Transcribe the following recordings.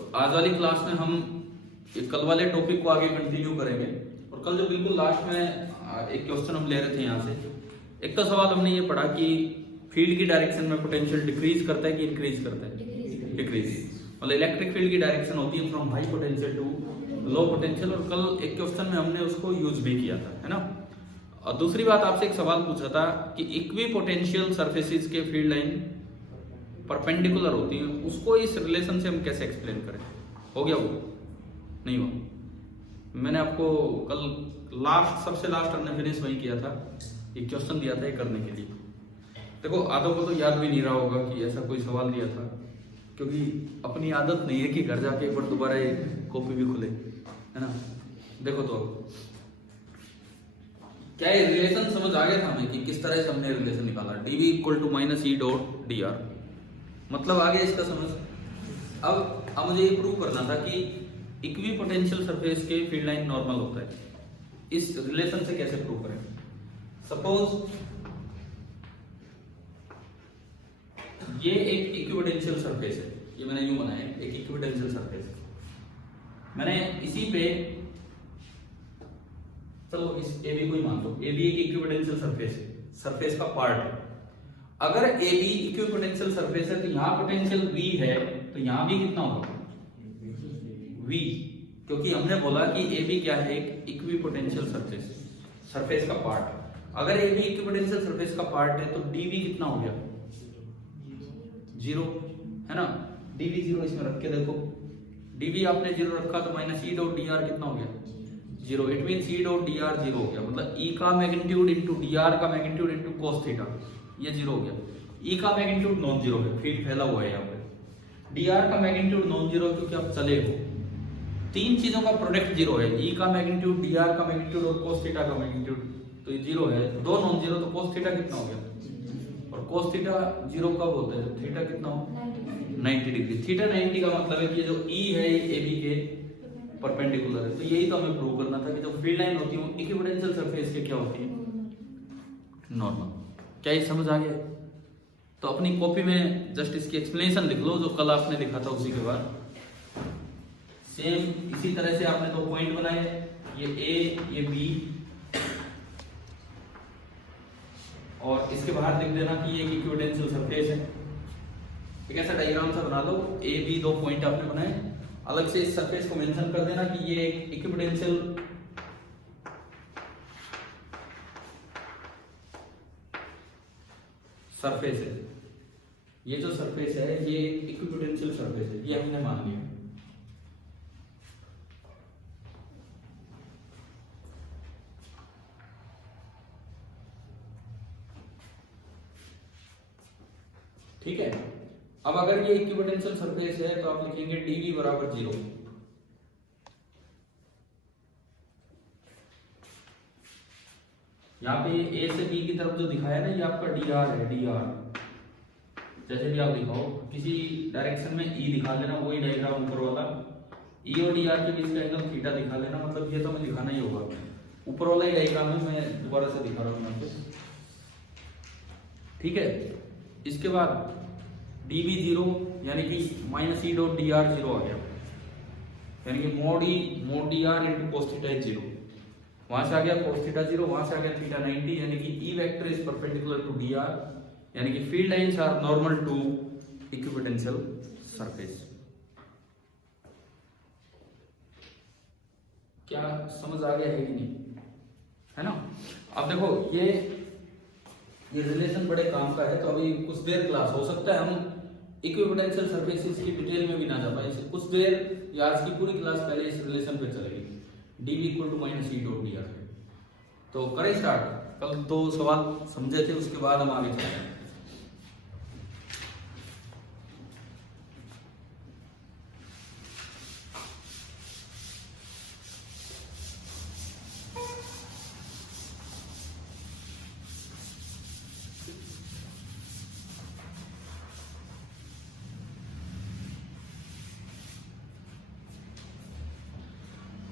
तो आज वाली क्लास में हम कल वाले टॉपिक को आगे कंटिन्यू करेंगे। और कल जो बिल्कुल लास्ट में एक क्वेश्चन हम ले रहे थे यहाँ से, एक तो सवाल हमने ये पढ़ा कि फील्ड की डायरेक्शन में पोटेंशियल डिक्रीज करता है कि इंक्रीज करता है? डिक्रीज। मतलब इलेक्ट्रिक फील्ड की डायरेक्शन होती है from high potential to low potential. और कल एक क्वेश्चन में हमने उसको यूज भी किया था, है ना। और दूसरी बात, आपसे एक सवाल पूछा था कि इक्वी पोटेंशियल सरफेसेस के फील्ड लाइन परपेंडिकुलर होती है, उसको इस रिलेशन से हम कैसे एक्सप्लेन करें? हो गया? वो नहीं हुआ। मैंने आपको कल सबसे लास्ट हमने फिनिश वही किया था, एक क्वेश्चन दिया था ये करने के लिए। देखो आधों को तो याद भी नहीं रहा होगा कि ऐसा कोई सवाल दिया था, क्योंकि अपनी आदत नहीं है कि घर जाके एक बार दोबारा एक कॉपी भी खुले, है ना। देखो तो क्या ये रिलेशन समझ आ गया था हमें कि किस तरह से हमने रिलेशन निकाला? dv equal to minus E dot D R, मतलब आ गया इसका समझ। अब मुझे ये प्रूव करना था कि इक्वी पोटेंशियल सरफेस के फील्ड लाइन नॉर्मल होता है। इस रिलेशन से कैसे प्रूव करें? सपोज ये एक इक्विपोटेंशियल सरफेस है, ये मैंने यूं बनाया है, एक इक्विपोटेंशियल सरफेस। मैंने इसी पे, चलो इस ए बी को ही मान लो, ए बी एक इक्विपोटेंशियल सरफेस है, सरफेस का पार्ट है। अगर ए बी इक्विपोटेंशियल सरफेस है तो यहाँ पोटेंशियल V है, तो यहाँ भी कितना होगा? V, क्योंकि हमने बोला कि ए बी क्या है? एक इक्विपोटेंशियल सरफेस, सरफेस का पार्ट। अगर ए बी इक्विपोटेंशियल सरफेस का पार्ट है तो dv कितना हो गया? 0, है ना। dv 0 इसमें रख के देखो, dv आपने 0 रखा तो minus E dot D are कितना हो गया? 0। It mean E dot D are 0 हो गया, मतलब ई का मैग्नीट्यूड इंटू डी आर का मैग्नीट्यूड इंटू कोस थीटा, ये 0 हो गया। ई का मैग्नीट्यूड नॉन जीरो है, फील्ड फैला हुआ है यहाँ पे। डी आर का मैग्नीट्यूड नॉन जीरो, क्योंकि आप चले हो, तीन चीजों का प्रोडक्ट 0 है, ई का मैग्नीट्यूड, डी आर का मैग्नीट्यूड और कोस थीटा का मैग्नीट्यूड, तो ये 0 है। दो नॉन जीरो, तो कोस थीटा कितना हो गया? और कोस थीटा 0 कब होता है? जब थीटा कितना हो? 90 डिग्री। थीटा 90 का मतलब है कि जो ई है ए बी के परपेंडिकुलर है। तो यही तो हमें प्रूव करना था कि जो फील्ड लाइन होती है वो इक्विपोटेंशियल सरफेस के क्या होती है? नॉर्मल। क्या ये समझ आ गया? तो अपनी कॉपी में जस्ट इसकी एक्सप्लेनेशन लिख लो जो कल आपने लिखा था, उसी के बाद सेम इसी तरह से आपने दो पॉइंट बनाए, ये ए ये बी, और इसके बाहर लिख देना कि ये इक्विपोटेंशियल सरफेस है। एक ऐसा डायग्राम सा बना लो, ए बी दो पॉइंट आपने बनाए, अलग से इस सरफेस को मेंशन कर देना कि ये एक इक्विपोटेंशियल सरफेस है। ये जो सरफेस है ये इक्विपोटेंशियल सरफेस है, ये हमने मान लिया। ठीक है। अब अगर ये इक्विपोटेंशियल सरफेस है तो आप लिखेंगे dv बराबर 0। यहाँ पे ए से बी की तरफ जो दिखाया ना, ये आपका dr है, dr। जैसे भी आप दिखाओ, किसी डायरेक्शन में ई दिखा लेना, वही डायग्राम ऊपर वाला, ई और dr के बीच का एंगल थीटा दिखा लेना, मतलब ये तो हमें दिखाना ही होगा। ऊपर वाला ही डायग्राम है, मैं दोबारा से दिखा रहा हूँ आपको, ठीक है। इसके बाद dv 0 यानी कि minus E dot D are 0 आ गया, यानी कि mode D R into cos theta 0, वहां से आ गया कोस थीटा 0, वहां से आ गया थीटा 90, यानी कि E vector is perpendicular to D R, यानी कि field lines are normal to equipotential surface. क्या समझ आ गया है कि नहीं? है ना। अब देखो ये रिलेशन बड़े काम का है, तो अभी कुछ देर क्लास हो सकता है हम इक्विपोटेंशियल सरफेसेस की डिटेल में भी ना जा पाए, कुछ देर या आज की पूरी क्लास पहले इस रिलेशन पे चलेगी, dv equal to minus E dot D R. तो करें स्टार्ट। कल दो सवाल समझे थे, उसके बाद हम आगे चलेंगे।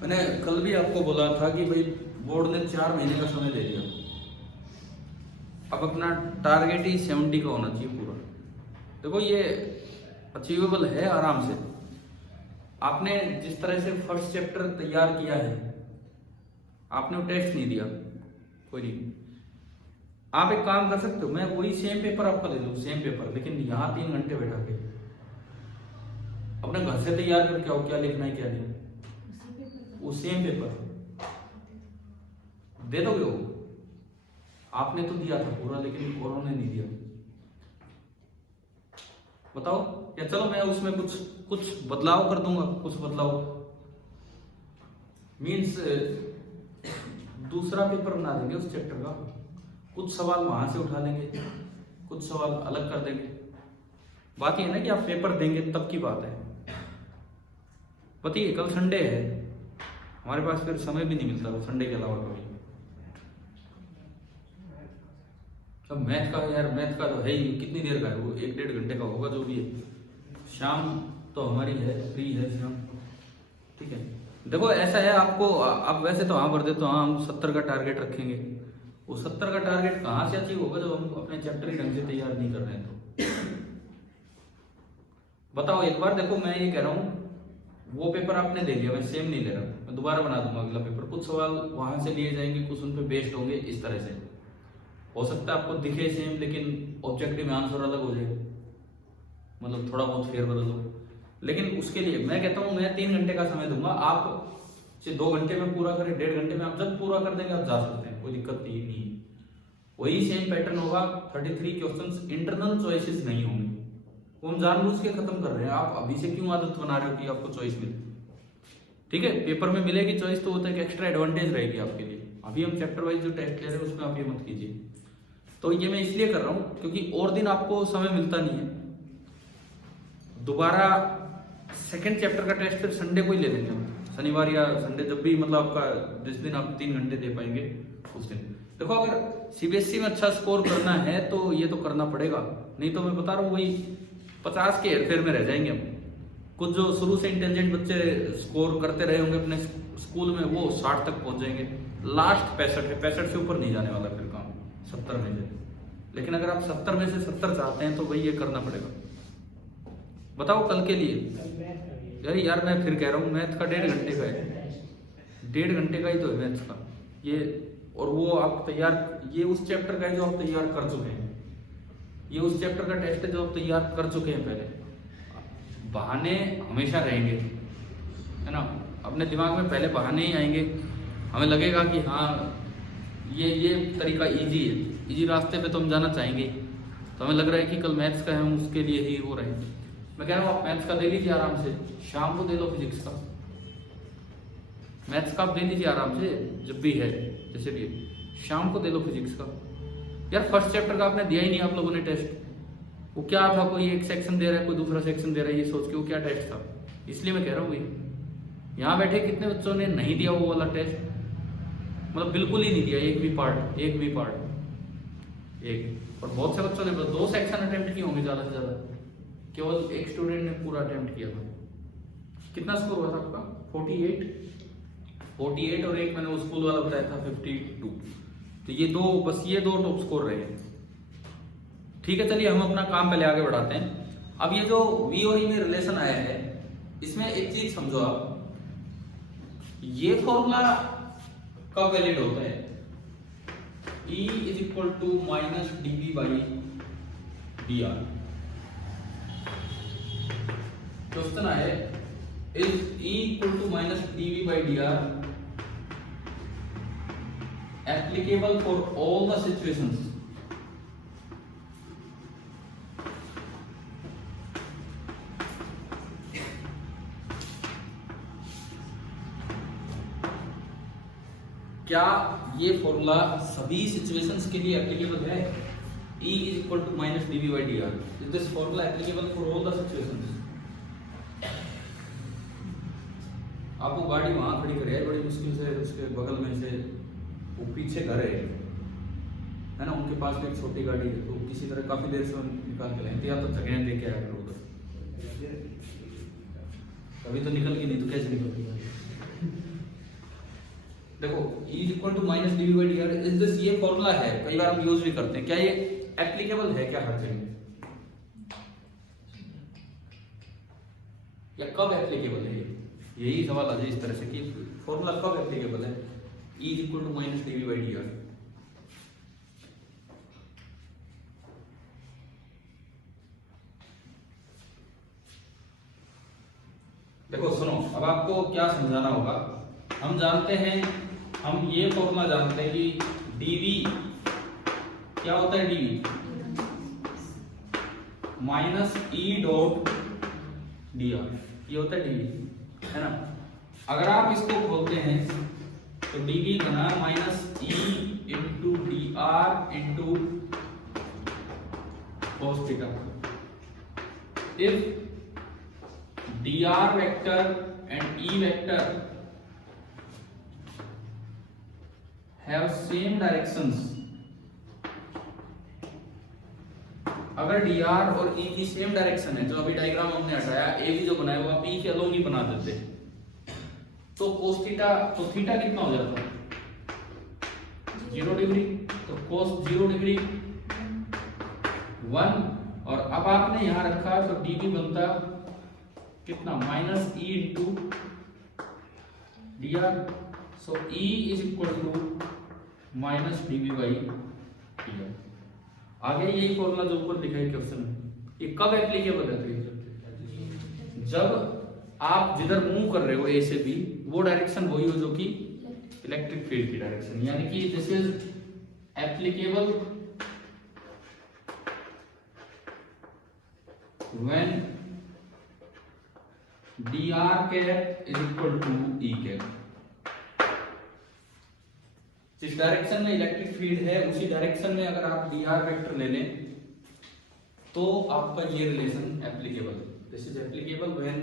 मैंने कल भी आपको बोला था कि भाई बोर्ड ने 4 महीने का समय दे दिया, अब अपना टारगेट ही 70 का होना चाहिए पूरा। देखो ये अचीवेबल है आराम से, आपने जिस तरह से फर्स्ट चैप्टर तैयार किया है, आपने वो टेस्ट नहीं दिया, कोई नहीं, आप एक काम कर सकते हो, मैं वही सेम पेपर आपको दे दूं, सेम पेपर, लेकिन यहाँ 3 घंटे बैठा के अपने घर से तैयार करके आओ, क्या लिखना है क्या नहीं, वो सेम पेपर दे दोगे वो? आपने तो दिया था पूरा, लेकिन उन्होंने नहीं दिया। बताओ, या चलो मैं उसमें कुछ बदलाव कर दूंगा, कुछ बदलाव मीन्स दूसरा पेपर बना देंगे उस चैप्टर का, कुछ सवाल वहां से उठा लेंगे, कुछ सवाल अलग कर देंगे। बात ये है ना कि आप पेपर देंगे तब की बात है। बताइए, कल संडे है, हमारे पास फिर समय भी नहीं मिलता संडे के अलावा कभी। अब मैथ का यार, मैथ का तो है ही, कितनी देर का है वो, 1-1.5 घंटे का होगा जो भी है। शाम तो हमारी है, फ्री है शाम, ठीक है। देखो ऐसा है, आपको आप वैसे तो हाँ भर देते हो, हाँ हम 70 का टारगेट रखेंगे, वो 70 का टारगेट कहाँ से अचीव होगा जब हम अपने चैप्टर ढंग से तैयार नहीं कर रहे हैं तो। बताओ एक बार, देखो मैं ये कह रहा हूँ, वो पेपर आपने दे लिया, मैं सेम नहीं ले रहा, मैं दोबारा बना दूंगा अगला पेपर, कुछ सवाल वहां से लिए जाएंगे, कुछ उन पे बेस्ड होंगे, इस तरह से हो सकता है आपको दिखे सेम लेकिन ऑब्जेक्टिव आंसर अलग हो जाए, मतलब थोड़ा बहुत फेर बदल हो। लेकिन उसके लिए मैं कहता हूँ, मैं 3 घंटे का समय दूंगा, आप 2 घंटे में पूरा करें, 1.5 घंटे में आप जब पूरा कर देंगे आप जा सकते हैं, कोई दिक्कत नहीं। वही सेम पैटर्न होगा, 33 क्वेश्चंस इंटरनल चॉइसेस नहीं होंगे, वो हम जानबूझ के खत्म कर रहे हैं। आप अभी से क्यों आदत बना रहे हो कि आपको चॉइस मिले? ठीक है, पेपर में मिलेगी चॉइस तो होता है कि एक्स्ट्रा एडवांटेज रहेगी आपके लिए। अभी हम चैप्टर वाइज जो टेस्ट ले रहे हैं उसमें आप ये मत कीजिए। तो ये मैं इसलिए कर रहा हूँ क्योंकि और दिन आपको समय मिलता नहीं है। दोबारा सेकंड चैप्टर का टेस्ट फिर संडे को ही ले लेंगे हम, शनिवार या संडे, जब भी मतलब आपका जिस दिन आप 3 घंटे दे पाएंगे उस दिन। देखो, अगर सीबीएसई में अच्छा स्कोर करना है तो ये तो करना पड़ेगा, नहीं तो मैं बता रहा हूँ वही 50 के हेरफेर में रह जाएंगे हम। कुछ जो शुरू से इंटेलिजेंट बच्चे स्कोर करते रहे होंगे अपने स्कूल में, वो 60 तक पहुंच जाएंगे। लास्ट 65 है, 65 से ऊपर नहीं जाने वाला फिर काम 70 में से। लेकिन अगर आप 70 में से 70 चाहते हैं तो वही ये करना पड़ेगा। बताओ कल के लिए यार मैं फिर कह रहा हूँ, मैथ का 1.5 घंटे का है, 1.5 घंटे का ही तो है मैथ का ये। और वो आप तैयार, ये उस चैप्टर का है जो आप तैयार कर चुके हैं, ये उस चैप्टर का टेस्ट है जो आप तैयार कर चुके हैं पहले। बहाने हमेशा रहेंगे, है ना, अपने दिमाग में पहले बहाने ही आएंगे। हमें लगेगा कि हाँ ये तरीका इजी है, इजी रास्ते पे तो हम जाना चाहेंगे, तो हमें लग रहा है कि कल मैथ्स का है, हम उसके लिए ही वो रहे। मैं कह रहा हूँ आप मैथ्स का दे लीजिए आराम से, शाम को दे लो फिजिक्स का, मैथ्स का आप दे लीजिए आराम से, जब भी है जैसे भी है, शाम को दे लो फिजिक्स का। यार फर्स्ट चैप्टर का आपने दिया ही नहीं आप लोगों ने टेस्ट, वो क्या था, कोई एक सेक्शन दे रहा है कोई दूसरा सेक्शन दे रहा है, ये सोच के वो क्या टेस्ट था। इसलिए मैं कह रहा हूँ भाई, यहाँ बैठे कितने बच्चों ने नहीं दिया वो वाला टेस्ट, मतलब बिल्कुल ही नहीं दिया, एक भी पार्ट, और बहुत से बच्चों ने 2 सेक्शन अटेम्प्ट किए होंगे ज़्यादा से ज़्यादा, केवल एक स्टूडेंट ने पूरा अटेम्प्ट किया था। कितना स्कोर हुआ था आपका? 48 और एक मैंने वो स्कूल वाला बताया था 52। तो ये दो टॉप स्कोर रहे हैं। ठीक है, चलिए हम अपना काम पहले आगे बढ़ाते हैं। अब ये जो वी और ई में रिलेशन आया है, इसमें एक चीज समझो आप, ये फॉर्मूला कब वैलिड होता है? E is equal to minus dv by dr। Question है, is E equal to minus dv by dr applicable for all the situations? क्या ये फॉर्मूला सभी सिचुएशंस के लिए एप्लीकेबल है? E is equal to minus dv by dr, is this formula applicable for all the situations? आपको गाड़ी वहां खड़ी करे बड़ी मुश्किल से, उसके बगल में से वो पीछे घर है ना, उनके पास भी एक छोटी गाड़ी है, तो किसी तरह काफी देर से निकाल के लाए, या तो जगह लेके आया करो उधर, कभी तो निकल गई, नहीं तो कैसे निकल गई? देखो E is equal to minus dv by dr, is this, ये फॉर्मूला है, कई बार हम यूज भी करते हैं, क्या ये एप्लीकेबल है क्या हर जगह? या कब एप्लीकेबल है, यही सवाल आ जाए इस तरह से कि फॉर्मूला कब एप्लीकेबल है, E is equal to minus D V by D R. देखो सुनो, अब आपको क्या समझाना होगा। हम जानते हैं, हम ये फॉर्मूला जानते हैं कि dv क्या होता है, dv minus E dot D are, ये होता है dv, है ना। अगर आप इसको खोलते हैं तो dv बना minus E into D R into cos theta. If dr vector and e vector have same directions, अगर dr और e की सेम डायरेक्शन है, जो अभी डायग्राम हमने हटाया, ए भी जो बनाया वो आप e के अलोंग ही बना देते, तो cos थीटा, तो थीटा कितना हो जाता है 0 डिग्री, तो cos 0 डिग्री 1, और अब आपने यहां रखा तो dv बनता कितना minus E into D R. So E is equal to minus D V by D R. आगे यही फॉर्मूला जो ऊपर लिखा है क्वेश्चन में, ये कब एप्लीकेबल है, जब आप जिधर मूव कर रहे हो ए से बी, वो डायरेक्शन वही हो जो कि इलेक्ट्रिक फील्ड की डायरेक्शन, यानी कि this is applicable when dr cap is equal to E cap. जिस डायरेक्शन में इलेक्ट्रिक फील्ड है उसी डायरेक्शन में अगर आप dr वेक्टर ले लें तो आपका ये relation applicable, this is applicable when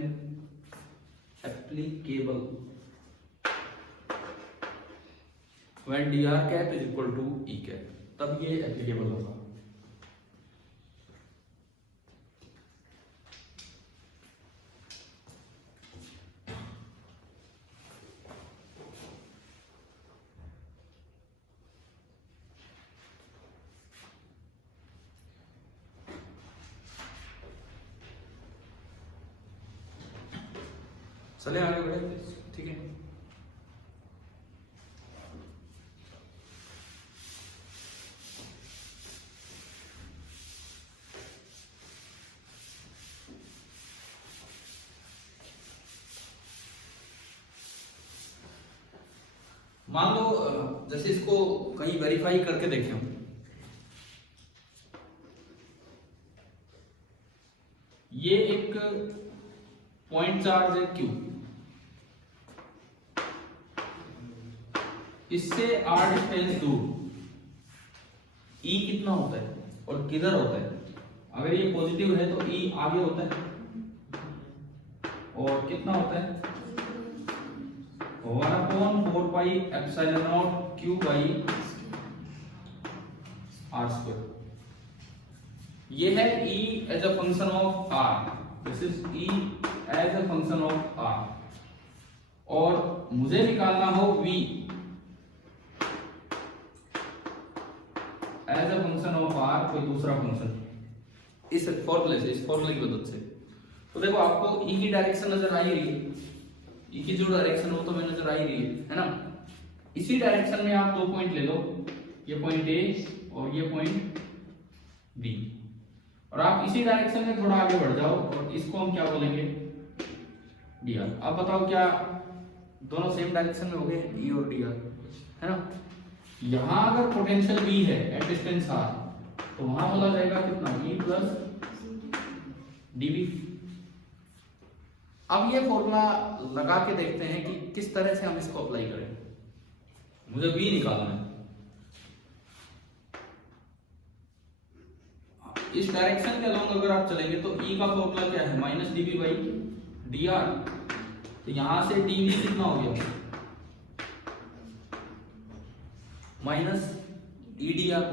dr cap is equal to E cap, तब ये एप्लीकेबल होगा। चले आगे बढ़े, ठीक है। मान लो जैसे इसको कहीं वेरीफाई करके देखें हम, ये एक पॉइंट चार्ज है क्यू, इससे r डिस्टेंस दूर E कितना होता है और किधर होता है, अगर ये पॉजिटिव है तो E आगे होता है, और कितना होता है 1/4 pi epsilon naught q by r square. ये है E as a function of r, this is E as a function of r, और मुझे निकालना हो V as a function of r कोई दूसरा फंक्शन, इस फॉर्मूले से, इस फॉर्मूले की मदद से। तो देखो आपको E की डायरेक्शन नजर आ ही रही है, E की जो डायरेक्शन वो तो हमें नजर आ ही रही है ना। इसी डायरेक्शन में आप दो पॉइंट ले लो, ये पॉइंट A और ये पॉइंट B, और आप इसी डायरेक्शन में थोड़ा आगे बढ़ जाओ और इसको हम क्या बोलेंगे dr। अब बताओ क्या दोनों सेम डायरेक्शन में हो गए E और dr, है ना। यहां अगर पोटेंशियल V है एट डिस्टेंस r, तो वहां बोला जाएगा कितना E प्लस dv। अब ये फॉर्मूला लगा के देखते हैं कि किस तरह से हम इसको अप्लाई करें। मुझे V निकालना है, इस डायरेक्शन के अलोंग अगर आप चलेंगे तो E का फॉर्मूला क्या है माइनस dv बाई dr, तो यहां से dv कितना हो गया minus E D R,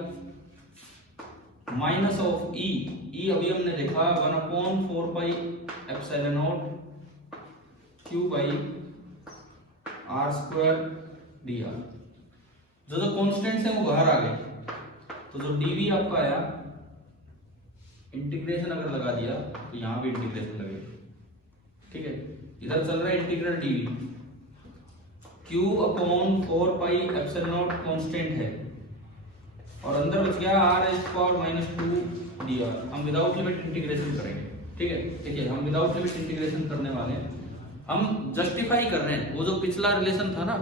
minus of E, E अभी हमने देखा 1/4 pi epsilon naught q by r square dr। जो कांस्टेंट्स है वो बाहर आ गए, तो जो dv आपका आया, इंटीग्रेशन अगर लगा दिया तो यहां भी इंटीग्रेशन लगेगा, ठीक है। इधर चल रहा है integral D V, Q upon 4 pi epsilon naught constant है, और अंदर बच गया r is power minus 2 dr। हम विदाउट लिमिट इंटीग्रेशन करेंगे, ठीक है। देखिए हम विदाउट लिमिट इंटीग्रेशन करने वाले हैं, हम जस्टिफाई कर रहे हैं वो जो पिछला रिलेशन था ना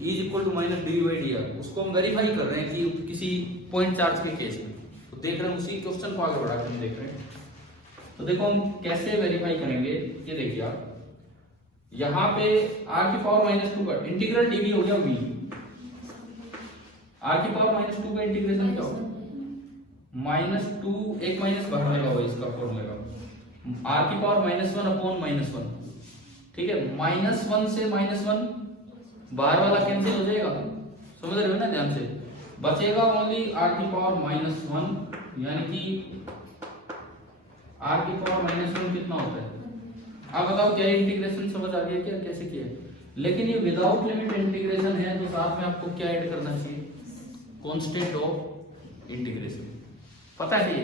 e equal to minus D by D R, उसको हम वेरीफाई कर रहे हैं कि किसी पॉइंट चार्ज के केस में, तो देख रहे हैं उसी क्वेश्चन को आगे बढ़ा के हम देख रहे हैं। तो देखो हम कैसे वेरीफाई करेंगे, ये देखिए आप यहाँ पे r की पावर माइनस 2 का इंटीग्रल डीवी हो गया v, r की पावर माइनस 2 का इंटीग्रेशन क्या होगा माइनस 2, एक माइनस बाहर लगाओ इसका फॉर्मूला का, r की पावर माइनस 1 अपॉन माइनस 1, ठीक है। माइनस 1 से माइनस 1 बाहर वाला कैंसिल हो जाएगा, समझ रहे हो ना ध्यान से, बचेगा ओनली r की पावर माइनस 1, यानी कि r की पावर माइनस 1 कितना होता है। आप बताओ क्या इंटीग्रेशन समझ आ गया क्या, कैसे किया है। लेकिन ये विदाउट लिमिट इंटीग्रेशन है तो साथ में आपको क्या ऐड करना चाहिए, कांस्टेंट ऑफ इंटीग्रेशन। पता है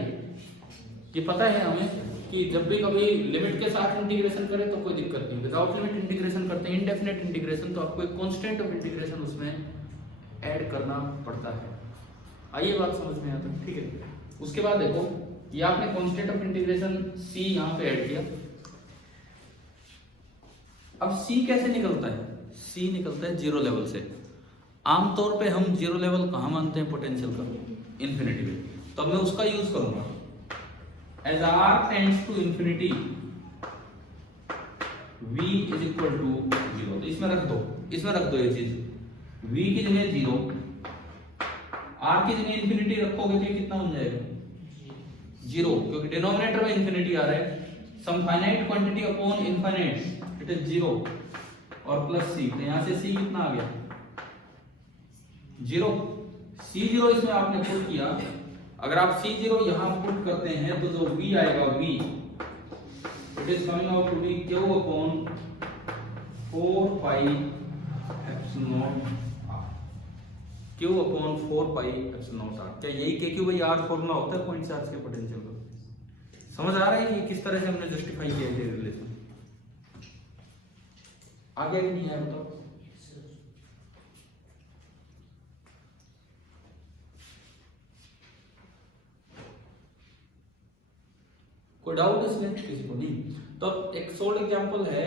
ये पता है हमें कि जब भी कभी लिमिट के साथ इंटीग्रेशन करें तो कोई दिक्कत नहीं, विदाउट लिमिट इंटीग्रेशन करते हैं इंडेफिनेट इंटीग्रेशन, तो आपको एक कांस्टेंट ऑफ इंटीग्रेशन उसमें ऐड करना पड़ता है। आइए बात समझ में आता है, ठीक है। उसके बाद देखो ये आपने कांस्टेंट ऑफ इंटीग्रेशन c यहाँ पे ऐड किया, अब c कैसे निकलता है, c निकलता है जीरो लेवल से। आमतौर पे हम जीरो लेवल कहाँ मानते हैं पोटेंशियल का, इन्फिनिटी में, तो मैं उसका यूज करूंगा as r tends to infinity v is equal to 0। तो इसमें रख दो ये चीज, v की जगह 0, r की जगह इंफिनिटी रखोगे तो ये कितना हो जाएगा 0, क्योंकि डिनोमिनेटर में इंफिनिटी आ रहा है। Some finite quantity upon infinite it is 0 और प्लस c, तो यहां से c कितना आ गया 0, c0 इसमें आपने पुट किया। अगर आप c0 यहां पुट करते हैं तो जो v आएगा v it is coming out to be q upon 4 pi epsilon naught r, q upon 4 pi epsilon naught r। क्या यही kq बाई r फॉर्मूला होता है पॉइंट चार्ज के पोटेंशियल का। समझ आ रहा है कि किस तरह से हमने जस्टिफाई किया है रिलेशन, आगे नहीं है बताओ। कोई डाउट इसमें किसी को नहीं। तो एक सोल्ड एग्जांपल है,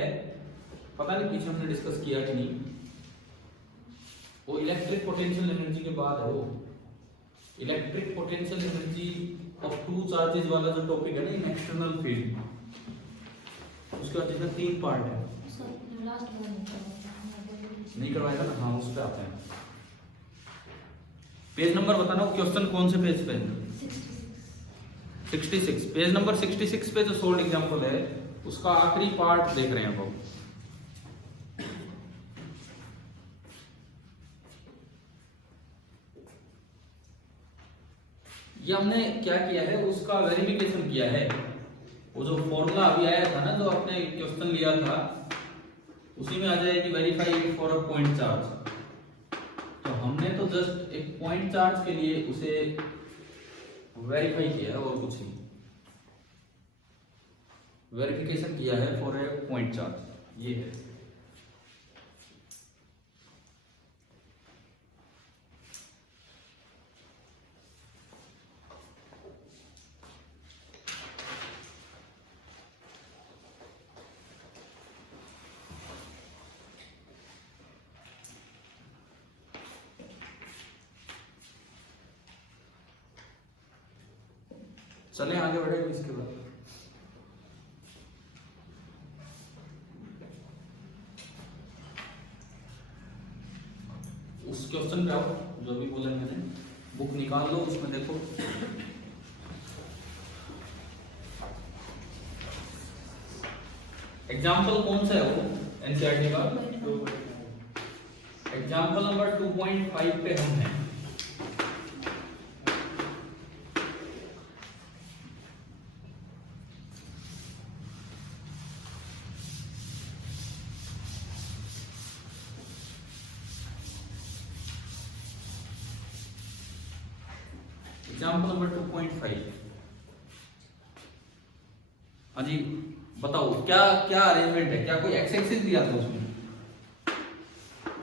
पता नहीं पीछे हमने डिस्कस किया कि नहीं, वो इलेक्ट्रिक पोटेंशियल एनर्जी के बाद है, वो electric potential energy of two charges वाला जो टॉपिक है ना इन एक्सटर्नल फील्ड, उसका जिसमें 3 पार्ट है, नहीं करवाएगा ना, हाँ उस पे आते हैं। पेज नंबर बताना, क्वेश्चन कौन से पेज पे है, 66, पेज नंबर 66 पे जो सोल्ड एग्जांपल है उसका आखिरी पार्ट देख रहे हैं हम। ये हमने क्या किया है, उसका वेरिफिकेशन किया है। वो जो फॉर्मूला अभी आया था ना, जो आपने क्वेश्चन लिया था, उसी में आ जाएगी verify for a point charge. तो हमने तो जस्ट एक पॉइंट चार्ज के लिए उसे वेरीफाई किया है और कुछ नहीं, वेरिफिकेशन किया है फॉर ए पॉइंट चार्ज, ये है। चले आगे बढ़े इसके बाद। उस क्वेश्चन पे आओ जो भी बोला मैंने, बुक निकाल लो, उसमें देखो एग्जाम्पल कौन सा है वो एनसीईआरटी का, एग्जाम्पल नंबर 2.5 पे हम हैं। एग्जाम्पल नंबर 2.5, हाँ जी बताओ क्या क्या अरेंजमेंट है, क्या कोई एक्स एक्सिस दिया था उसमें?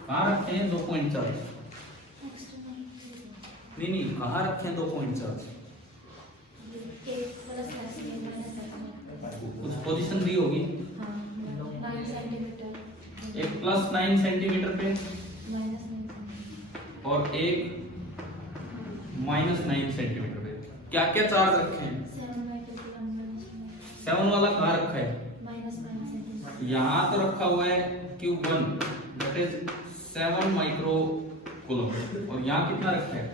कहाँ रखे हैं 2 पॉइंट चार्ज? नहीं कहाँ रखे हैं 2 पॉइंट चार्ज? कुछ पोजीशन दी होगी। एक +9 सेंटीमीटर पे और एक -9 सेंटीमीटर पे। क्या क्या चार्ज रखे हैं? 7 वाला कहाँ रखा है? यहाँ तो रखा हुआ है Q1 that is 7 micro coulomb, और यहाँ कितना रखा है?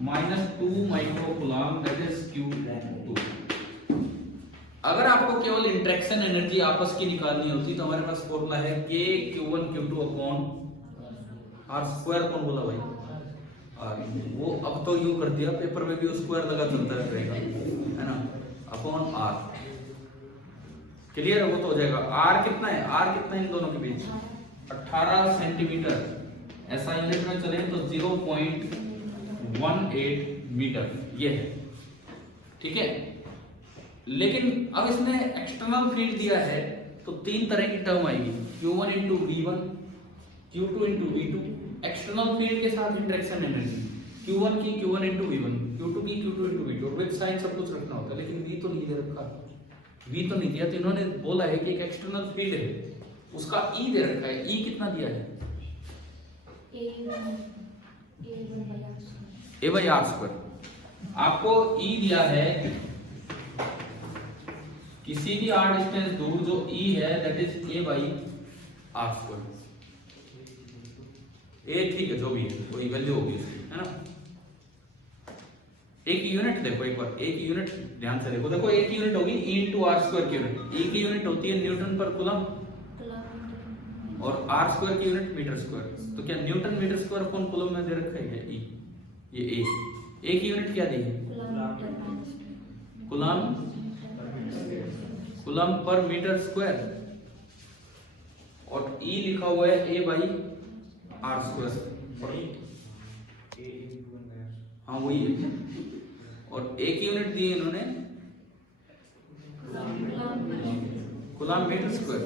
-2 micro coulomb that is Q2। अगर आपको केवल इंटरेक्शन एनर्जी आपस की निकालनी होती तो हमारे पास फॉर्मूला है K Q1 Q2 upon R square. कौन बोला भाई? R। वो अब तो यूं कर दिया, पेपर में भी वो स्क्वायर लगा चलता रहेगा, है ना, अपॉन R। क्लियर? वो तो हो जाएगा। R कितना है? R कितना है इन दोनों के बीच? 18 सेंटीमीटर। ऐसा यूनिट में चले तो 0.18 मीटर ये है, ठीक है। लेकिन अब इसने एक्सटर्नल फील्ड दिया है तो 3 तरह की टर्म आएगी, Q1 into V1, Q2 into V2। External field के साथ इंटरेक्शन एनर्जी Q1 की Q1 इंटू V1, Q2 की Q2 into V2, with sign सब कुछ रखना होता है। लेकिन V तो नहीं दे रखा, V तो नहीं दिया, तो इन्होंने बोला है कि एक एक्सटर्नल फील्ड है उसका E दे रखा है। E कितना दिया है? A by R square. आपको E दिया है किसी भी R डिस्टेंस दूर जो E है that is A by R square. A ठीक है, जो भी है वही वैल्यू होगी उसकी, है ना। एक यूनिट देखो एक बार, एक यूनिट ध्यान से देखो। देखो एक यूनिट होगी E इंटू R स्क्वायर की यूनिट। E की यूनिट होती है न्यूटन पर कूलम और R स्क्वायर की यूनिट मीटर स्क्वायर। तो क्या न्यूटन मीटर स्क्वायर कौन कूलम में दे रखा है? E, ये A की यूनिट क्या दी है? कूलम पर मीटर स्क्वायर, और E लिखा हुआ है A बाई R स्क्वायर। हाँ वही है। और A की यूनिट दी है इन्होंने coulomb metre square,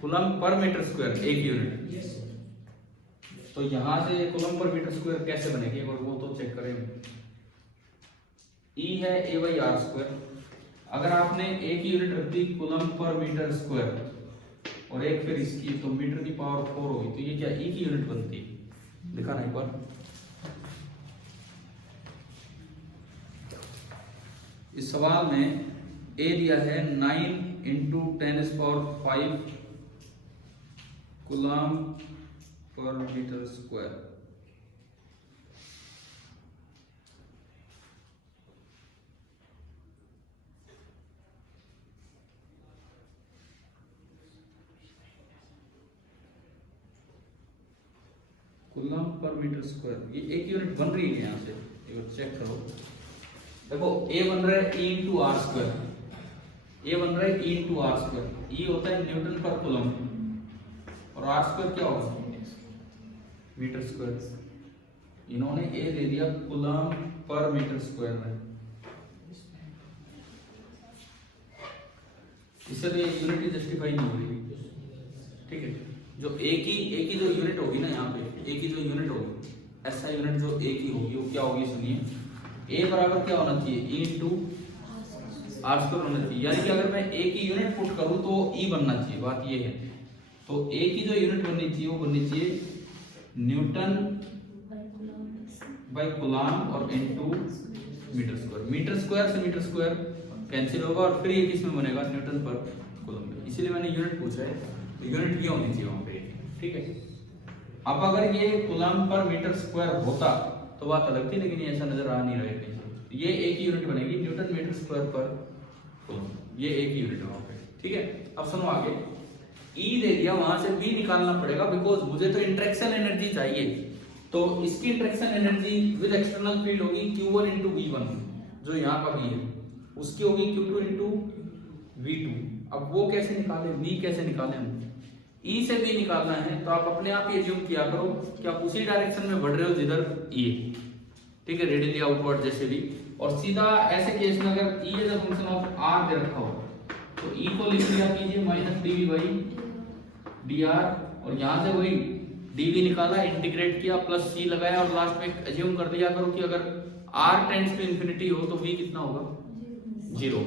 coulomb per metre square एक यूनिट। तो यहां से कूलम पर मीटर स्क्वायर कैसे बनेगी और वो तो चेक करें। E है A बाई R स्क्वायर। अगर आपने A की यूनिट रख दी कूलम पर मीटर स्क्वायर और एक फिर इसकी, तो मीटर की पावर 4 होगी, तो ये क्या E की यूनिट बनती है? दिखाना एक बार। इस सवाल में A दिया है 9 into 10⁵ coulomb per metre square. Coulomb per metre square, ये एक यूनिट बन रही है यहाँ से, एक बार चेक करो। देखो A बन रहा है E into R square, A बन रहा है E into R square. E होता है न्यूटन पर कूलम और आर स्क्वायर क्या होगा? Metre square. इन्होंने A दे दिया कूलम पर मीटर स्क्वायर में, इससे तो ये यूनिट जस्टिफाई नहीं हो रही, ठीक है। जो A की जो यूनिट होगी ना, यहाँ पे A की जो यूनिट होगी, ऐसा यूनिट जो A की होगी वो क्या होगी? सुनिए, A बराबर क्या होना चाहिए? E इंटू आर स्क्वायर होना चाहिए। यानी कि अगर मैं A की यूनिट पुट करूं तो E बनना चाहिए, बात ये है। तो A की जो यूनिट बननी चाहिए वो बननी चाहिए न्यूटन बाई कूलम और into metre square. Metre square से मीटर स्क्वायर कैंसिल होगा और फिर ये किस में बनेगा? न्यूटन पर कूलम में। इसीलिए मैंने यूनिट पूछा है, तो यूनिट क्या होनी चाहिए वहां पे, ठीक है। अब अगर ये कूलम पर मीटर स्क्वायर होता तो बात अलग थी, लेकिन ये ऐसा नजर आ नहीं रहा है कहीं। ये एक यूनिट बनेगी न्यूटन मीटर स्क्वायर पर कूलम, ये एक यूनिट है वहां पे, ठीक है। अब सुनो आगे, E दे दिया, वहां से V निकालना पड़ेगा, बिकॉज मुझे तो इंटरेक्शन एनर्जी चाहिए। तो इसकी interaction energy with external field होगी Q1 इंटू V1, जो यहाँ का V है, उसकी होगी Q2 इंटू V2। अब वो कैसे निकाले, V कैसे निकाले हम? E से V निकालना है तो आप अपने आप ये एज्यूम किया करो कि आप उसी डायरेक्शन में बढ़ रहे हो जिधर E है, ठीक है, रेडियली आउटवर्ड जैसे भी। और सीधा ऐसे केस में अगर E as a function of R दे रखा हो तो ई को लिख लिया कीजिए minus D V by D R, और यहाँ से वही डी वी निकाला, इंटीग्रेट किया, प्लस सी लगाया, और लास्ट में अज्यूम कर दिया करो कि अगर आर टेंड्स टू इन्फिनिटी हो तो वी कितना होगा, 0।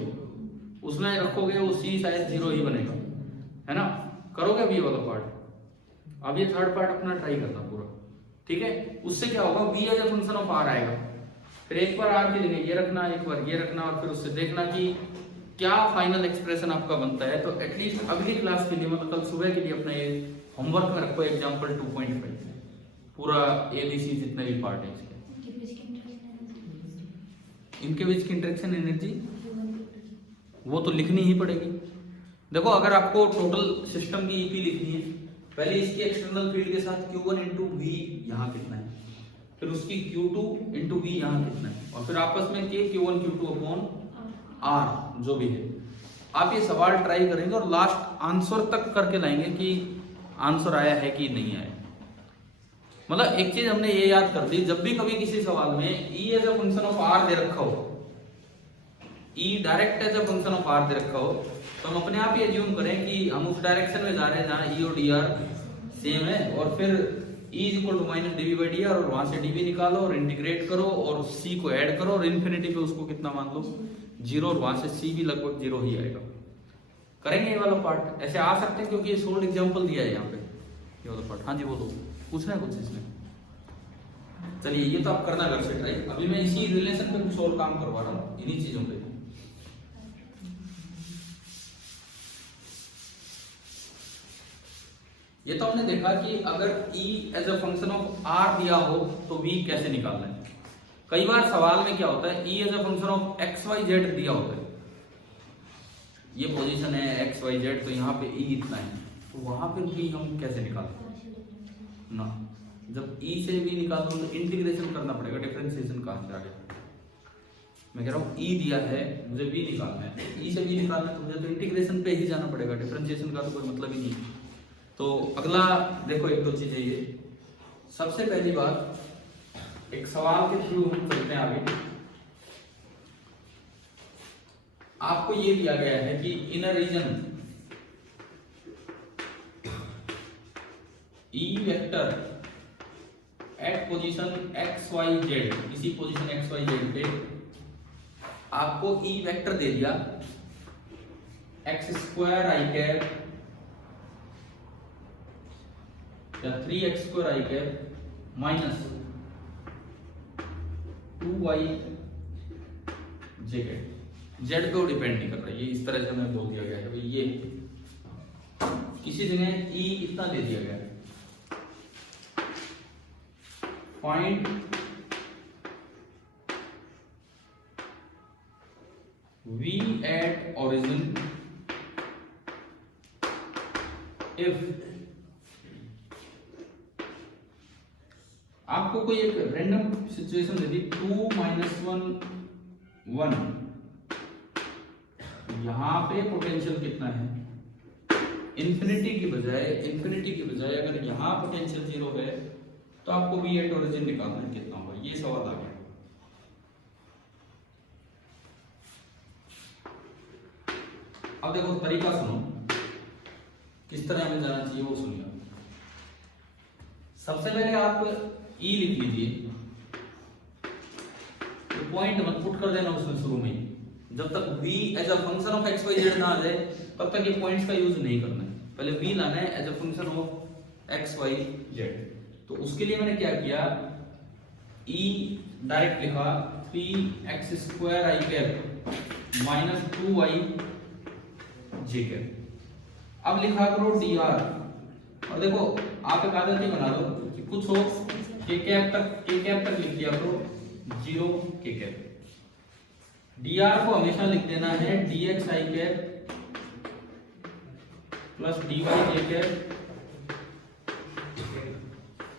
उसमें रखोगे वो सी शायद 0 ही बनेगा, है ना। करोगे अभी ये वाला पार्ट, अब ये थर्ड पार्ट अपना ट्राई करना पूरा, ठीक है। उससे क्या होगा, V as a function of R आएगा, फिर एक बार आर की जगह ये रखना, एक बार ये रखना, और फिर उससे देखना कि क्या फाइनल एक्सप्रेशन आपका बनता है। तो एटलीस्ट अगली क्लास के लिए, मतलब कल सुबह के लिए अपना ये होमवर्क में रखो एग्जांपल 2.5 पूरा एबीसी जितने भी पार्ट है इसके, इनके बीच की इंटरेक्शन एनर्जी वो तो लिखनी ही पड़ेगी। देखो अगर आपको टोटल सिस्टम की ईपी लिखनी है, पहले इसकी एक्सटर्नल फील्ड के साथ Q1 इंटू वी यहाँ कितना है, फिर उसकी Q2 इंटू वी यहाँ कितना है, और फिर आपस में के Q1 Q2 अपॉन आर जो भी है। आप ये सवाल ट्राई करेंगे और लास्ट आंसर तक करके लाएंगे कि आंसर आया है कि नहीं आया। मतलब एक चीज हमने ये याद कर ली, जब भी कभी किसी सवाल में E as a function of R दे रखा हो, E direct as a function of R दे रखा हो, तो हम अपने आप ही एज्यूम करें कि हम उस डायरेक्शन में जा रहे हैं जहां ई और डी आर सेम है, और फिर E is equal to minus D V by D R, और वहां से डीवी निकालो और इंटीग्रेट करो और सी को ऐड करो और इन्फिनिटी पे उसको कितना मान लो 0, और वहां से सी भी लगभग 0 ही आएगा। करेंगे ये वाला पार्ट, ऐसे आ सकते हैं क्योंकि ये सोल्ड एग्जांपल दिया है यहाँ पे ये वाला पार्ट। हाँ जी बोलो, पूछना है कुछ इसमें? चलिए ये तो आप करना घर से ट्राई, अभी मैं इसी रिलेशन पे कुछ और काम करवा रहा हूँ, इन्हीं चीजों पे। ये तो हमने देखा कि अगर E as a function of R दिया हो तो V कैसे निकालना है। कई बार सवाल में क्या होता है, E as a function of XYZ दिया होता है, ये पोजीशन है XYZ, तो यहाँ पे E इतना है, तो वहां पे V हम कैसे निकालते ना। जब E से V निकालो तो इंटीग्रेशन करना पड़ेगा, डिफरेंशिएशन कहाँ से आ गया। मैं कह रहा हूँ E दिया है, मुझे V निकालना है, E से V निकालना है तो मुझे तो इंटीग्रेशन पे ही जाना पड़ेगा, डिफरेंशिएशन का तो कोई मतलब ही नहीं। तो अगला देखो एक दो चीजें, ये सबसे पहली बात एक सवाल के थ्रू हम चलते हैं आगे। आपको ये दिया गया है कि in a region E vector at position XYZ, इसी पोजीशन XYZ पे आपको E वेक्टर दे दिया x² i कैप या 3x² i cap minus 2y j cap. z पे वो डिपेंड नहीं कर रहा है, ये इस तरह से हमें बोल दिया गया है भाई, ये किसी जगह E इतना दे दिया गया है, find V at origin if आपको कोई एक रैंडम सिचुएशन दे दी 2 - 1 1, यहां पे पोटेंशियल कितना है, इंफिनिटी की बजाय अगर यहां पोटेंशियल 0 है तो आपको V एट ओरिजिन निकालना है कितना होगा। ये सवाल आ गया। अब देखो तरीका सुनो, किस तरह हमें जाना चाहिए वो सुनिए। सबसे पहले आप E लिख लीजिए, तो पॉइंट मत पुट कर देना उसमें शुरू में ही, जब तक V as a function of XYZ ना आ जाए तब तक ये पॉइंट्स का यूज नहीं करना है। पहले V लाना है as a function of XYZ। तो उसके लिए मैंने क्या किया, E डायरेक्ट लिखा 3x² i cap minus 2y j cap. अब लिखा करो dr, और देखो आप एक आदत ही बना लो कि कुछ हो k कैप तक लिख दिया करो 0 k कैप। dr को हमेशा लिख देना है dx i cap plus dy j cap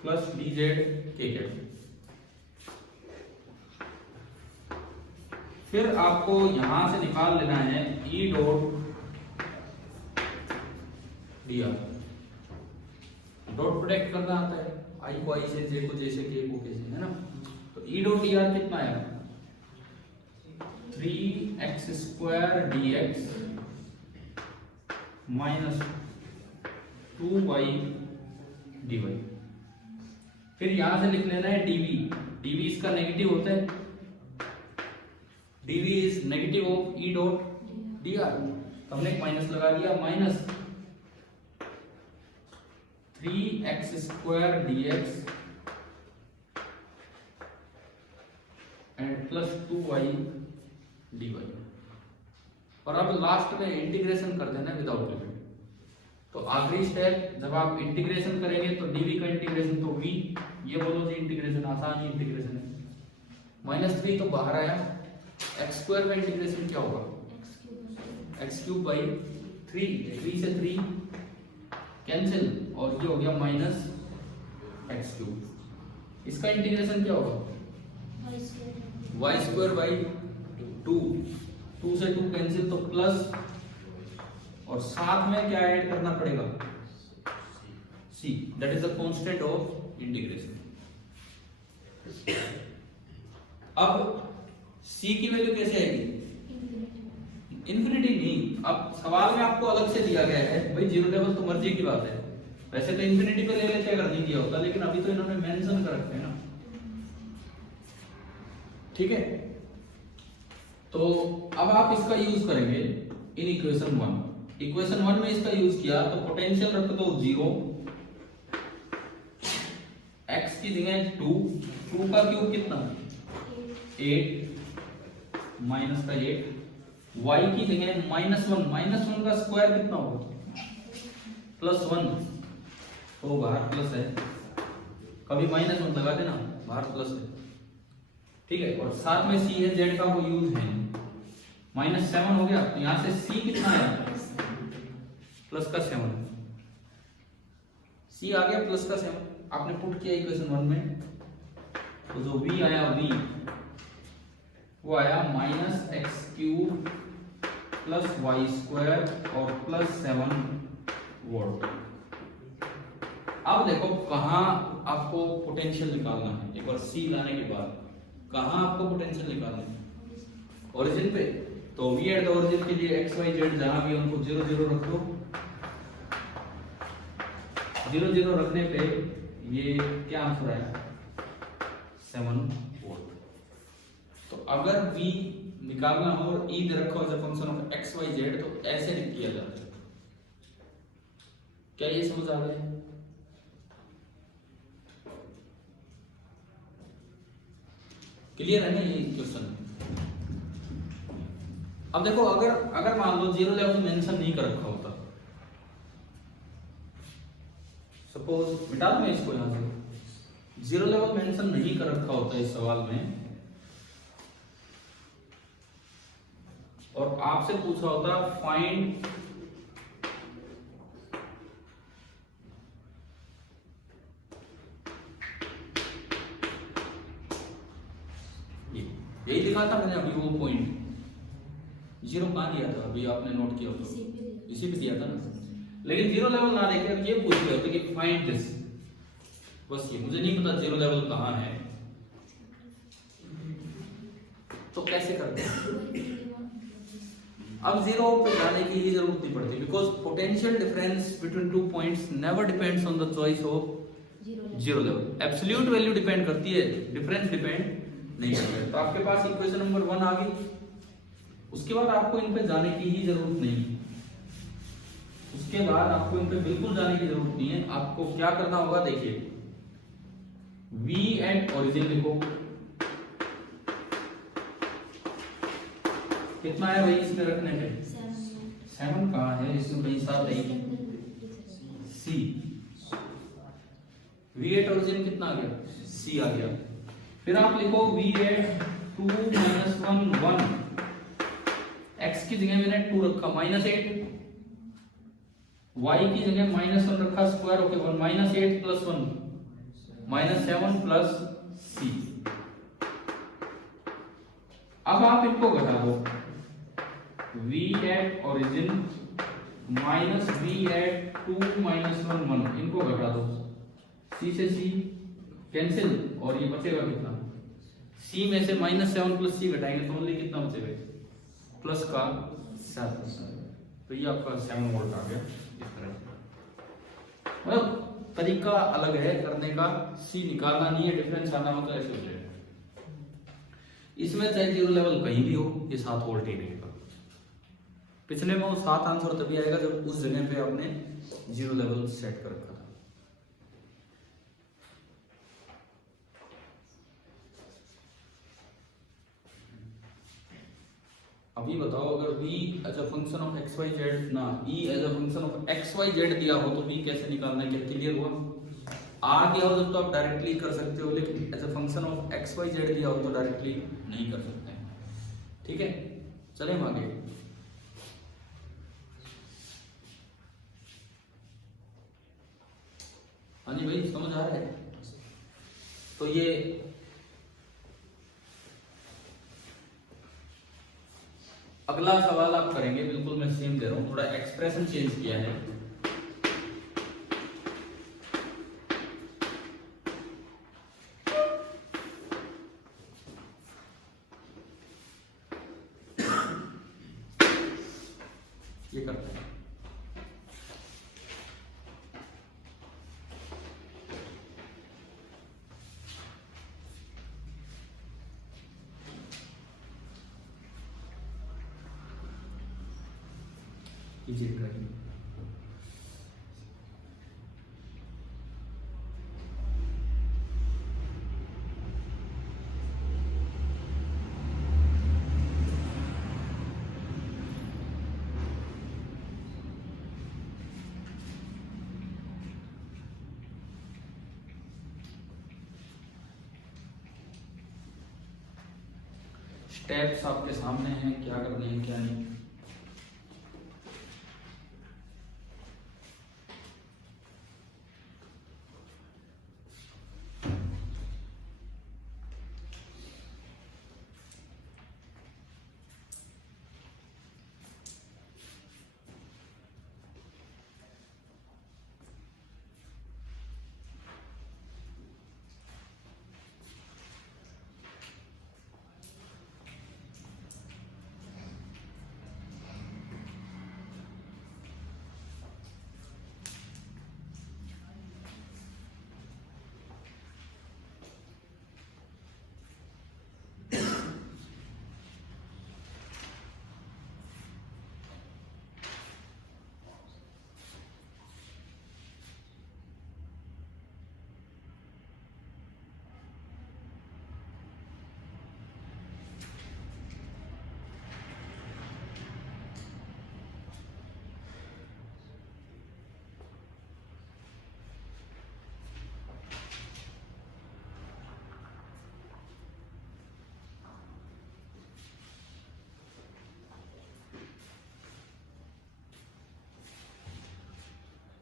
plus dz k cap. फिर आपको यहां से निकाल लेना है E dot dr। Dot product करना आता है, i को i से, j को j से, k को k से, है ना। तो E डॉट dr कितना आएगा, 3x² dx minus 2y dy। फिर यहां से लिख लेना है dv। dv इसका नेगेटिव होता है, dv is negative of e dot dr, तो हमने एक माइनस लगा दिया, minus 3x² dx and plus 2y dy। और अब लास्ट में इंटीग्रेशन कर देना विदाउट लिमिट। तो आखिरी स्टेप जब आप इंटीग्रेशन करेंगे तो dv का इंटीग्रेशन तो v, ये बोलो जी इंटीग्रेशन आसान ही इंटीग्रेशन है। माइनस 3 तो बाहर आया, x² का इंटीग्रेशन क्या होगा, x³ बाई 3 से 3 कैंसिल, और ये हो गया माइनस x³। इसका इंटीग्रेशन क्या होगा, y² बाई 2 से 2 कैंसिल, तो प्लस, और साथ में क्या ऐड करना पड़ेगा, c, that is the constant of integration. अब c की वैल्यू कैसे आएगी, इन्फिनिटी नहीं। अब सवाल में आपको अलग से दिया गया है भाई, जीरो लेवल तो मर्जी की बात है, वैसे तो इन्फिनिटी पे ले लेते अगर नहीं दिया होता, लेकिन अभी तो इन्होंने मेंशन कर रखे हैं ना, ठीक है। तो अब आप इसका यूज करेंगे इन इक्वेशन 1। इक्वेशन 1 में इसका यूज किया तो पोटेंशियल रख दो 0, x की जगह 2 का क्यूब कितना 8 माइनस का 8, y की जगह -1 का स्क्वायर कितना होगा +1, तो बाहर प्लस है, कभी -1 लगा देना, बाहर प्लस है, ठीक है। और साथ में c है, z का वो यूज है, -7 हो गया, तो यहां से c कितना आया प्लस का 7, c आ गया प्लस का 7, आपने पुट किया इक्वेशन 1 में, तो जो v आया v वो आया -x³ प्लस y² और प्लस 7 वोल्ट। अब देखो कहां आपको पोटेंशियल निकालना है, एक बार c लाने के बाद कहां आपको पोटेंशियल निकालना है, ओरिजिन पे, तो v एट द ओरिजिन के लिए x y z जहां भी उनको 0 0 रख दो, 0 0 रखने पे ये क्या आंसर आया 7 वोल्ट। तो अगर v निकालना हो और e दे रखा हो as a function of x y z, तो ऐसे लिख किया जाता है। क्या ये समझ आ गया, क्लियर है ना ये क्वेश्चन। अब देखो अगर मान लो जीरो लेवल मेंशन नहीं कर रखा होता, सपोज मिटा दूं मैं इसको, यहां से जीरो लेवल मेंशन नहीं कर रखा होता इस सवाल में, और आपसे पूछा होता फाइंड यही दिखा था मैंने अभी वो पॉइंट, जीरो कहां दिया था अभी आपने नोट किया तो इसी पे दिया था ना, लेकिन जीरो लेवल ना देकर ये पूछ रहे होते कि फाइंड दिस, बस ये मुझे नहीं पता जीरो लेवल कहां है, तो कैसे करते हैं। अब जीरो पे जाने की ही जरूरत नहीं पड़ती, because potential difference between two points never depends on the choice of zero level. Absolute value depend करती है, डिफरेंस डिपेंड नहीं करता है। तो आपके पास इक्वेशन नंबर 1 आ गई, उसके बाद आपको इन पे जाने की ही जरूरत नहीं, उसके बाद आपको इन पे बिल्कुल जाने की जरूरत नहीं है। आपको क्या करना होगा, देखिए v एट ओरिजिन लिखो, कितना है भाई इसमें रखने पे 7 कहां है इसमें भाई, 7 है, c v एट ओरिजिन कितना आ गया c आ गया। फिर आप लिखो v एट 2 -1 1, x की जगह मैंने 2 रखा -8, y की जगह -1 रखा स्क्वायर होके 1 -8 + 1 -7 प्लस c। अब आप इनको घटा दो, v at origin minus v at 2 -1 1, इनको घटा दो, c से c कैंसिल, और ये बचेगा कितना, c में से -7 + c घटाएंगे तो ओनली कितना बचेगा प्लस का 7%, तो ये आपका 7 वोल्ट आ गया इस तरह से। मतलब तरीका अलग है करने का, सी निकालना नहीं है, डिफरेंस आना हो तो ऐसे हो जाएगा। इसमें चाहे जीरो लेवल कहीं भी हो, ये 7 वोल्ट ही रहेगा। पिछले में वो 7 आंसर तभी आएगा जब उस जगह पे आपने जीरो लेवल सेट कर रखा था। अभी बताओ, अगर v as a function of X Y Z ना e as a function of X Y Z दिया हो तो v कैसे निकालना है? क्या क्लियर हुआ? आ गया हो जब तो आप डायरेक्टली कर सकते हो, लेकिन as a function of X Y Z दिया हो तो डायरेक्टली नहीं कर सकते हैं। ठीक है, चले हम आगे। हाँ जी भाई, समझ आ रहा है? तो ये अगला सवाल आप करेंगे, बिल्कुल मैं सेम दे रहा हूं, थोड़ा एक्सप्रेशन चेंज किया है। ये करते हैं, कीजिए करेंगे। स्टेप्स आपके सामने हैं, क्या करने हैं क्या नहीं।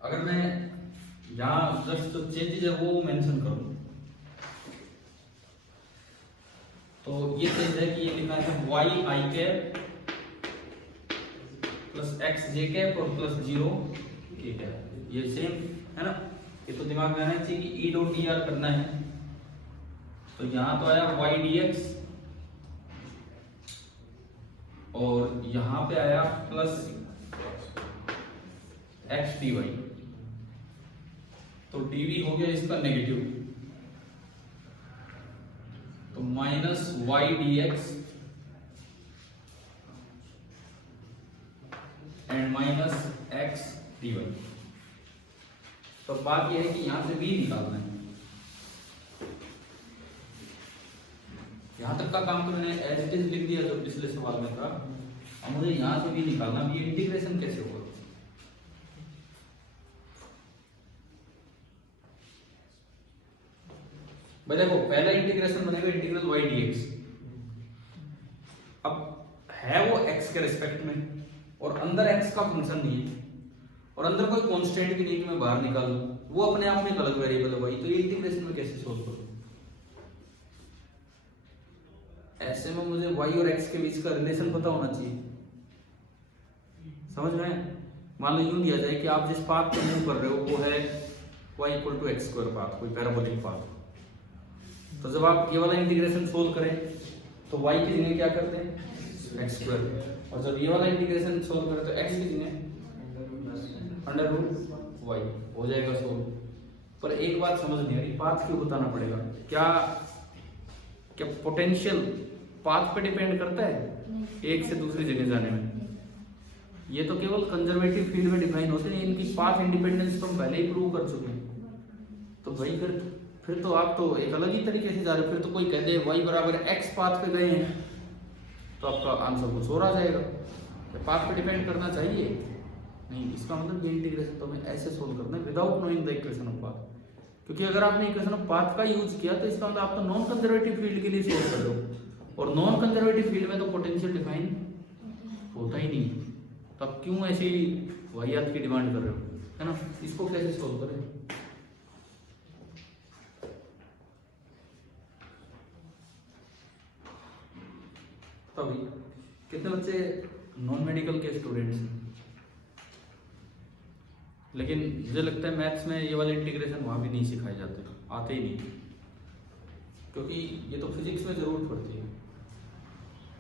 अगर मैं यहाँ जस्ट जो चेंजेज है वो मेंशन करूं तो ये चेंज है कि ये लिखा है वाई आई कैप प्लस एक्स जे कैप और प्लस 0 के कैप, ये सेम है ना। ये तो दिमाग में आना चाहिए कि ई डॉट डी आर करना है, तो यहाँ तो आया वाई डी एक्स और यहाँ पे आया प्लस एक्स डी वाई, तो डीवी हो गया इसका नेगेटिव, तो minus Y D X and minus X D Y. तो बात यह है कि यहां से v निकालना है, यहां तक का काम तो मैंने एज इट इज लिख दिया जो पिछले सवाल में था। अब मुझे यहां से v निकालना, ये इंटीग्रेशन कैसे होगा? भाई देखो, पहला इंटीग्रेशन बनेगा इंटीग्रल वाई डी एक्स, अब है वो x के रिस्पेक्ट में और अंदर x का फंक्शन नहीं है और अंदर कोई कांस्टेंट भी नहीं कि मैं बाहर निकालूं, वो अपने आप में एक अलग वेरिएबल है भाई, तो ये इंटीग्रेशन में कैसे सोल्व करूं? ऐसे में मुझे y और x के बीच का रिलेशन पता होना चाहिए, समझ में? मान लो यूं दिया जाए कि आप जिस पाथ पे मूव कर रहे हो वो है y equal to X square path, कोई पैराबोलिक पाथ, तो जब आप ये वाला इंटीग्रेशन सोल्व करें तो y की जगह क्या करते हैं एक्स स्क्वायर, और जब ये वाला इंटीग्रेशन सोल्व करें तो एक्स कितने अंडर रूट वाई हो जाएगा सोल्व। पर एक बात समझ नहीं आ रही, पाथ क्यों बताना पड़ेगा? क्या क्या पोटेंशियल पाथ पे डिपेंड करता है एक से दूसरी जगह जाने में? ये तो केवल कंजर्वेटिव फील्ड में डिफाइन होते हैं, इनकी पाथ इंडिपेंडेंस तो हम पहले ही प्रूव कर चुके हैं। तो भाई फिर तो आप तो एक अलग ही तरीके से जा रहे हो। फिर तो कोई कह दे y बराबर x पाथ पे गए हैं तो आपका आंसर कुछ और आ जाएगा। क्या पाथ पे डिपेंड करना चाहिए? नहीं, इसका मतलब ये इंटीग्रेशन तो हमें ऐसे सोल्व करना है without knowing the equation of path. क्योंकि अगर आपने इक्वेशन ऑफ पाथ का यूज किया तो इसका मतलब आप तो नॉन कंजर्वेटिव फील्ड के लिए सोल्व कर रहे हो, और नॉन कंजर्वेटिव फील्ड में तो पोटेंशियल डिफाइन होता ही नहीं। तो आप क्यों ऐसी वाहियात की डिमांड कर रहे हो, है ना? इसको कैसे सोल्व करें? तभी कितने बच्चे नॉन मेडिकल के स्टूडेंट्स हैं, लेकिन मुझे लगता है मैथ्स में ये वाले इंटीग्रेशन वहाँ भी नहीं सिखाए जाते, आते ही नहीं, क्योंकि ये तो फिजिक्स में जरूरत पड़ती है।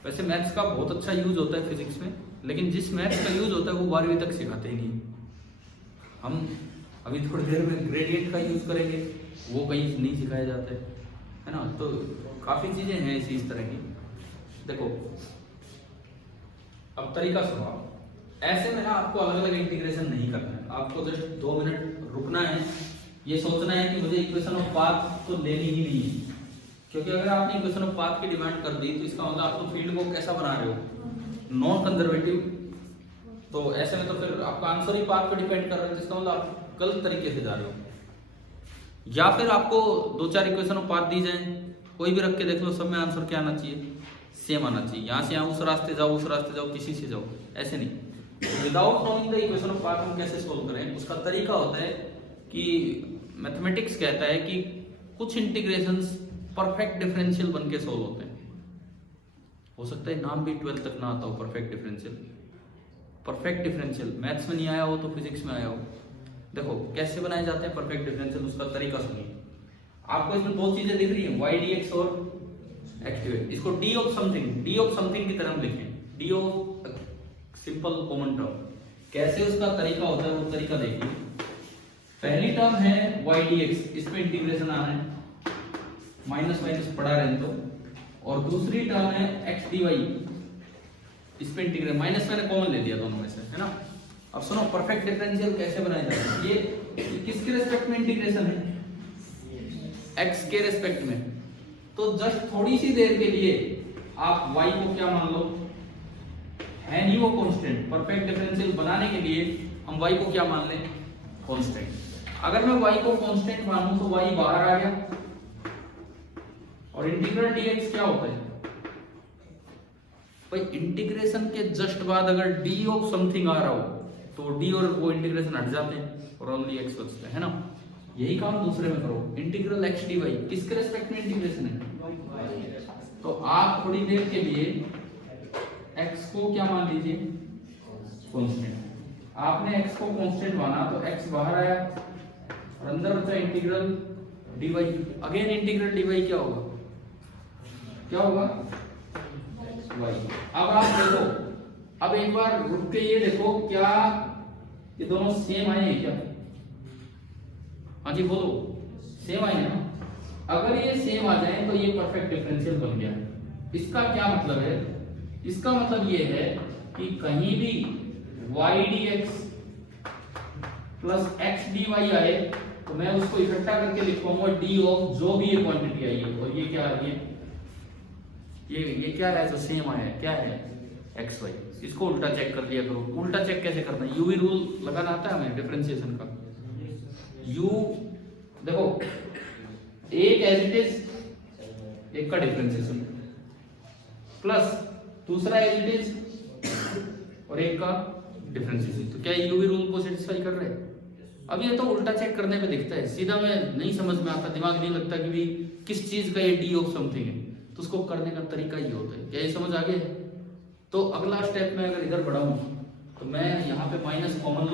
वैसे मैथ्स का बहुत अच्छा यूज होता है फिजिक्स में, लेकिन जिस मैथ्स का यूज होता है वो 12वीं तक सिखाते ही नहीं। हम अभी थोड़ी देर में ग्रेडियंट का यूज करेंगे, वो कहीं नहीं सिखाया जाता है ना? तो काफ़ी चीज़ें हैं इस तरह की। देखो अब तरीका सुनो, ऐसे में ना आपको अलग अलग इंटीग्रेशन नहीं करना है, आपको जस्ट 2 मिनट रुकना है, ये सोचना है कि मुझे इक्वेशन ऑफ पाथ तो लेनी ही नहीं है। क्योंकि अगर आपने इक्वेशन ऑफ पाथ की डिमांड कर दी तो इसका मतलब आप तो फील्ड को कैसा बना रहे हो, नॉन कंजर्वेटिव। तो ऐसे में तो फिर आपका आंसर ही पाथ पे डिपेंड कर रहा है, जिसका मतलब आप गलत तरीके से जा रहे हो। या फिर आपको 2-4 इक्वेशन ऑफ पाथ दी जाए, कोई भी रख के देख लो, सब में आंसर क्या आना चाहिए, सेम आना चाहिए। यहाँ से यहाँ उस रास्ते जाओ, उस रास्ते जाओ, किसी से जाओ, ऐसे नहीं। Without knowing the equation of path हम कैसे सोल्व करें? उसका तरीका होता है कि मैथमेटिक्स कहता है कि कुछ इंटीग्रेशंस परफेक्ट डिफरेंशियल बन के सोल्व होते हैं। हो सकता है नाम भी 12 तक ना आता हो, perfect differential. Perfect differential maths में नहीं आया हो तो फिजिक्स में आया हो। देखो कैसे बनाए जाते हैं परफेक्ट डिफरेंशियल, उसका तरीका सुनिए। आपको इसमें 2 चीजें दिख रही है, वाई डी एक्स और एक्स डी वाई। इसको डी ऑफ समथिंग की तरह हम लिखें, D of simple common term. कैसे उसका तरीका होता है वो तरीका देखिए। पहली टर्म है वाई डी एक्स, इस पे इंटीग्रेशन आना है, माइनस माइनस पड़ा रहे तो। और दूसरी टर्म है एक्स डी वाई, इस पे इंटीग्रेशन, माइनस मैंने कॉमन ले दिया दोनों में से, है ना? अब सुनो परफेक्ट डिफरेंशियल कैसे बनाया जाता है। ये किसके रेस्पेक्ट में इंटीग्रेशन है? एक्स के रेस्पेक्ट में। तो जस्ट थोड़ी सी देर के लिए आप y को क्या मान लो, है नहीं वो कांस्टेंट। परफेक्ट डिफरेंशियल बनाने के लिए हम y को क्या मान लें, कांस्टेंट। अगर मैं y को कांस्टेंट मानूं तो y बाहर आ गया, और इंटीग्रल dx क्या होता है भाई, इंटीग्रेशन के जस्ट बाद अगर d ऑफ समथिंग आ रहा हो तो d और वो इंटीग्रेशन हट जाते हैं और ओनली x बचता है ना? यही काम दूसरे में करो, इंटीग्रल एक्स डी वाई किसके रेस्पेक्ट में इंटीग्रेशन है? तो आप थोड़ी देर के लिए x को क्या मान लीजिए, कांस्टेंट। आपने x को कांस्टेंट माना तो x बाहर आया और अंदर बचा integral dy। Again integral dy क्या होगा, क्या होगा y। अब आप देखो, अब एक बार रुक के ये देखो क्या ये दोनों सेम आए हैं क्या? हाँ जी बोलो, सेम आए ना? अगर ये सेम आ जाए तो ये परफेक्ट डिफरेंशियल बन गया। इसका क्या मतलब है? इसका मतलब ये है कि कहीं भी y dx plus x dy आए तो मैं उसको इकट्ठा करके लिखूंगा d ऑफ जो भी ये क्वांटिटी आई है। और ये क्या आ रही है, ये क्या है जो सेम आया है, क्या है एक्स वाई। इसको उल्टा चेक कर लिया करो। उल्टा चेक कैसे करना है, यूवी रूल लगाना आता है हमें डिफरेंशिएशन का। यू देखो, एक एज इट इज, एक का डिफरेंशिएशन, प्लस दूसरा एज इट इज और एक का डिफरेंशिएशन। तो क्या यूवी रूल को सेटिस्फाई कर रहे हैं? अब ये तो उल्टा चेक करने पे दिखता है, सीधा में नहीं समझ में आता, दिमाग नहीं लगता कि भी किस चीज का ये डी ऑफ समथिंग है। तो उसको करने का तरीका ये होता है। क्या ये समझ आ गया? तो अगला स्टेप में अगर इधर बढ़ाऊं तो मैं यहाँ पे माइनस कॉमन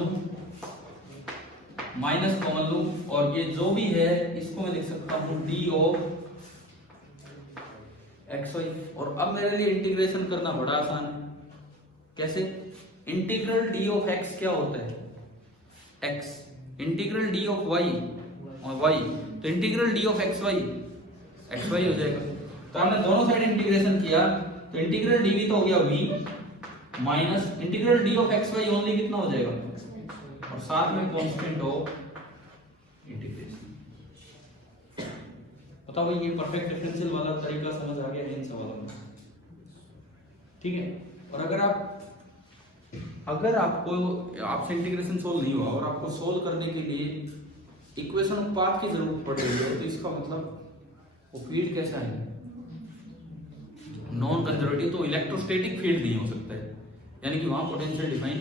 लूं और ये जो भी है इसको मैं लिख सकता हूँ डी ऑफ एक्स वाई। और अब मेरे लिए इंटीग्रेशन करना बड़ा आसान है। कैसे? इंटीग्रल डी ऑफ एक्स क्या होता है? X. Integral D of Y और वाई, तो integral D of X Y X Y हो जाएगा। तो हमने दोनों साइड इंटीग्रेशन किया, तो इंटीग्रल डीवी तो हो गया V minus integral D of X Y only कितना हो जाएगा, और साथ में कांस्टेंट ऑफ इंटीग्रेशन। बताओ भाई, ये परफेक्ट डिफरेंशियल वाला तरीका समझ आ गया इन सवालों में? ठीक है। और अगर आपको आपसे इंटीग्रेशन सोल्व नहीं हुआ और आपको सोल्व करने के लिए इक्वेशन ऑफ पाथ की जरूरत पड़ रही है, तो इसका मतलब वो फील्ड कैसा है? Non conservative. तो इलेक्ट्रोस्टैटिक फील्ड नहीं हो सकता है, यानी कि वहां पोटेंशियल डिफाइन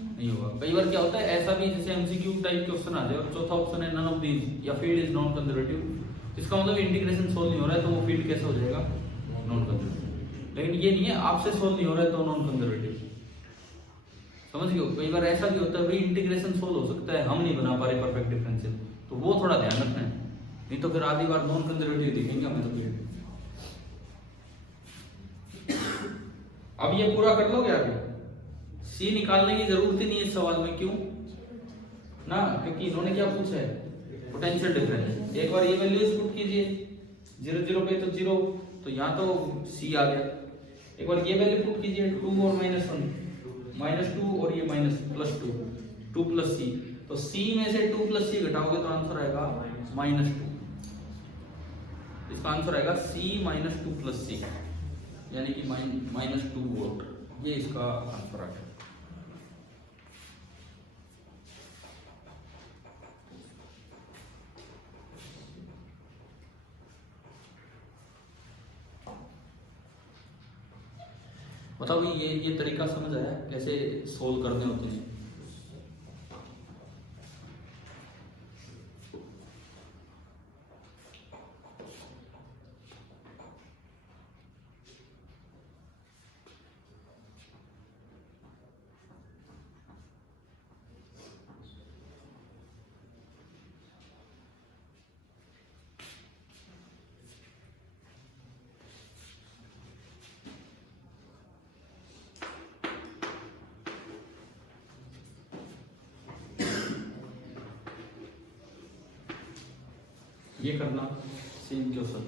नहीं होगा। कई बार क्या होता है, ऐसा भी जैसे एमसीक्यू टाइप क्वेश्चन आ जाए और चौथा ऑप्शन है नन ऑफ दीज या फील्ड इज नॉन कंजर्वेटिव, इसका मतलब इंटीग्रेशन सोल्व नहीं हो रहा है, तो वो फील्ड कैसे हो जाएगा? Non conservative. लेकिन ये नहीं है आपसे सोल्व नहीं हो रहा है तो नॉन कंजर्वेटिव। समझ गए? कई बार ऐसा भी होता है भाई इंटीग्रेशन सोल्व हो सकता है, हम नहीं बना पा रहे परफेक्ट डिफरेंशियल, तो वो थोड़ा ध्यान रखना है, नहीं तो फिर आधी बार नॉन कंजर्वेटिव दिखेंगे हमें तो फील्ड। अब ये पूरा कर लोगे आगे, सी निकालने की जरूरत ही नहीं है इस सवाल में। क्यों ना? क्योंकि इन्होंने क्या पूछा है? Potential difference. एक बार ये वैल्यूज पुट कीजिए, 0 0 पे तो 0, तो यहाँ तो सी आ गया। एक बार ये वैल्यू पुट कीजिए, 2 और -1, -2 और ये +2, 2 + c, तो c में से 2 + c घटाओगे तो आंसर आएगा -2। इसका आंसर आएगा c -2 + c, यानी कि -2 वोल्ट। ये इसका आंसर आ गया। बताओ ये तरीका समझ आया कैसे सोल्व करने होते हैं? ये करना सेम क्वेश्चन।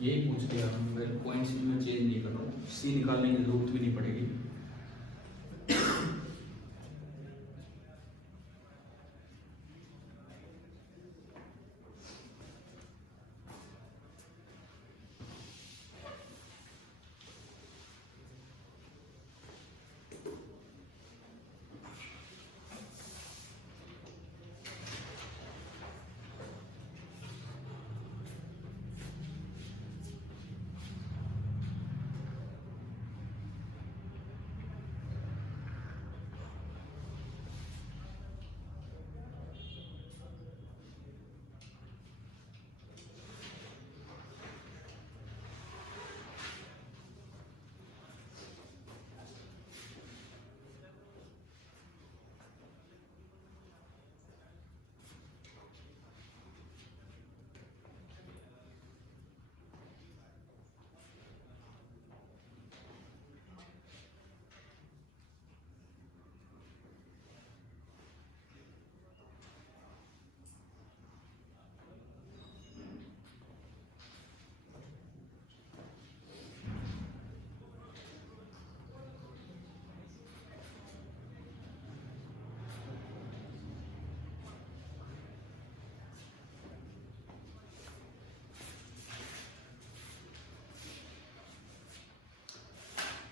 यही पूछ लिया, पॉइंट्स भी मैं चेंज नहीं कर रहा हूँ, सी निकालने की जरूरत भी नहीं पड़ेगी।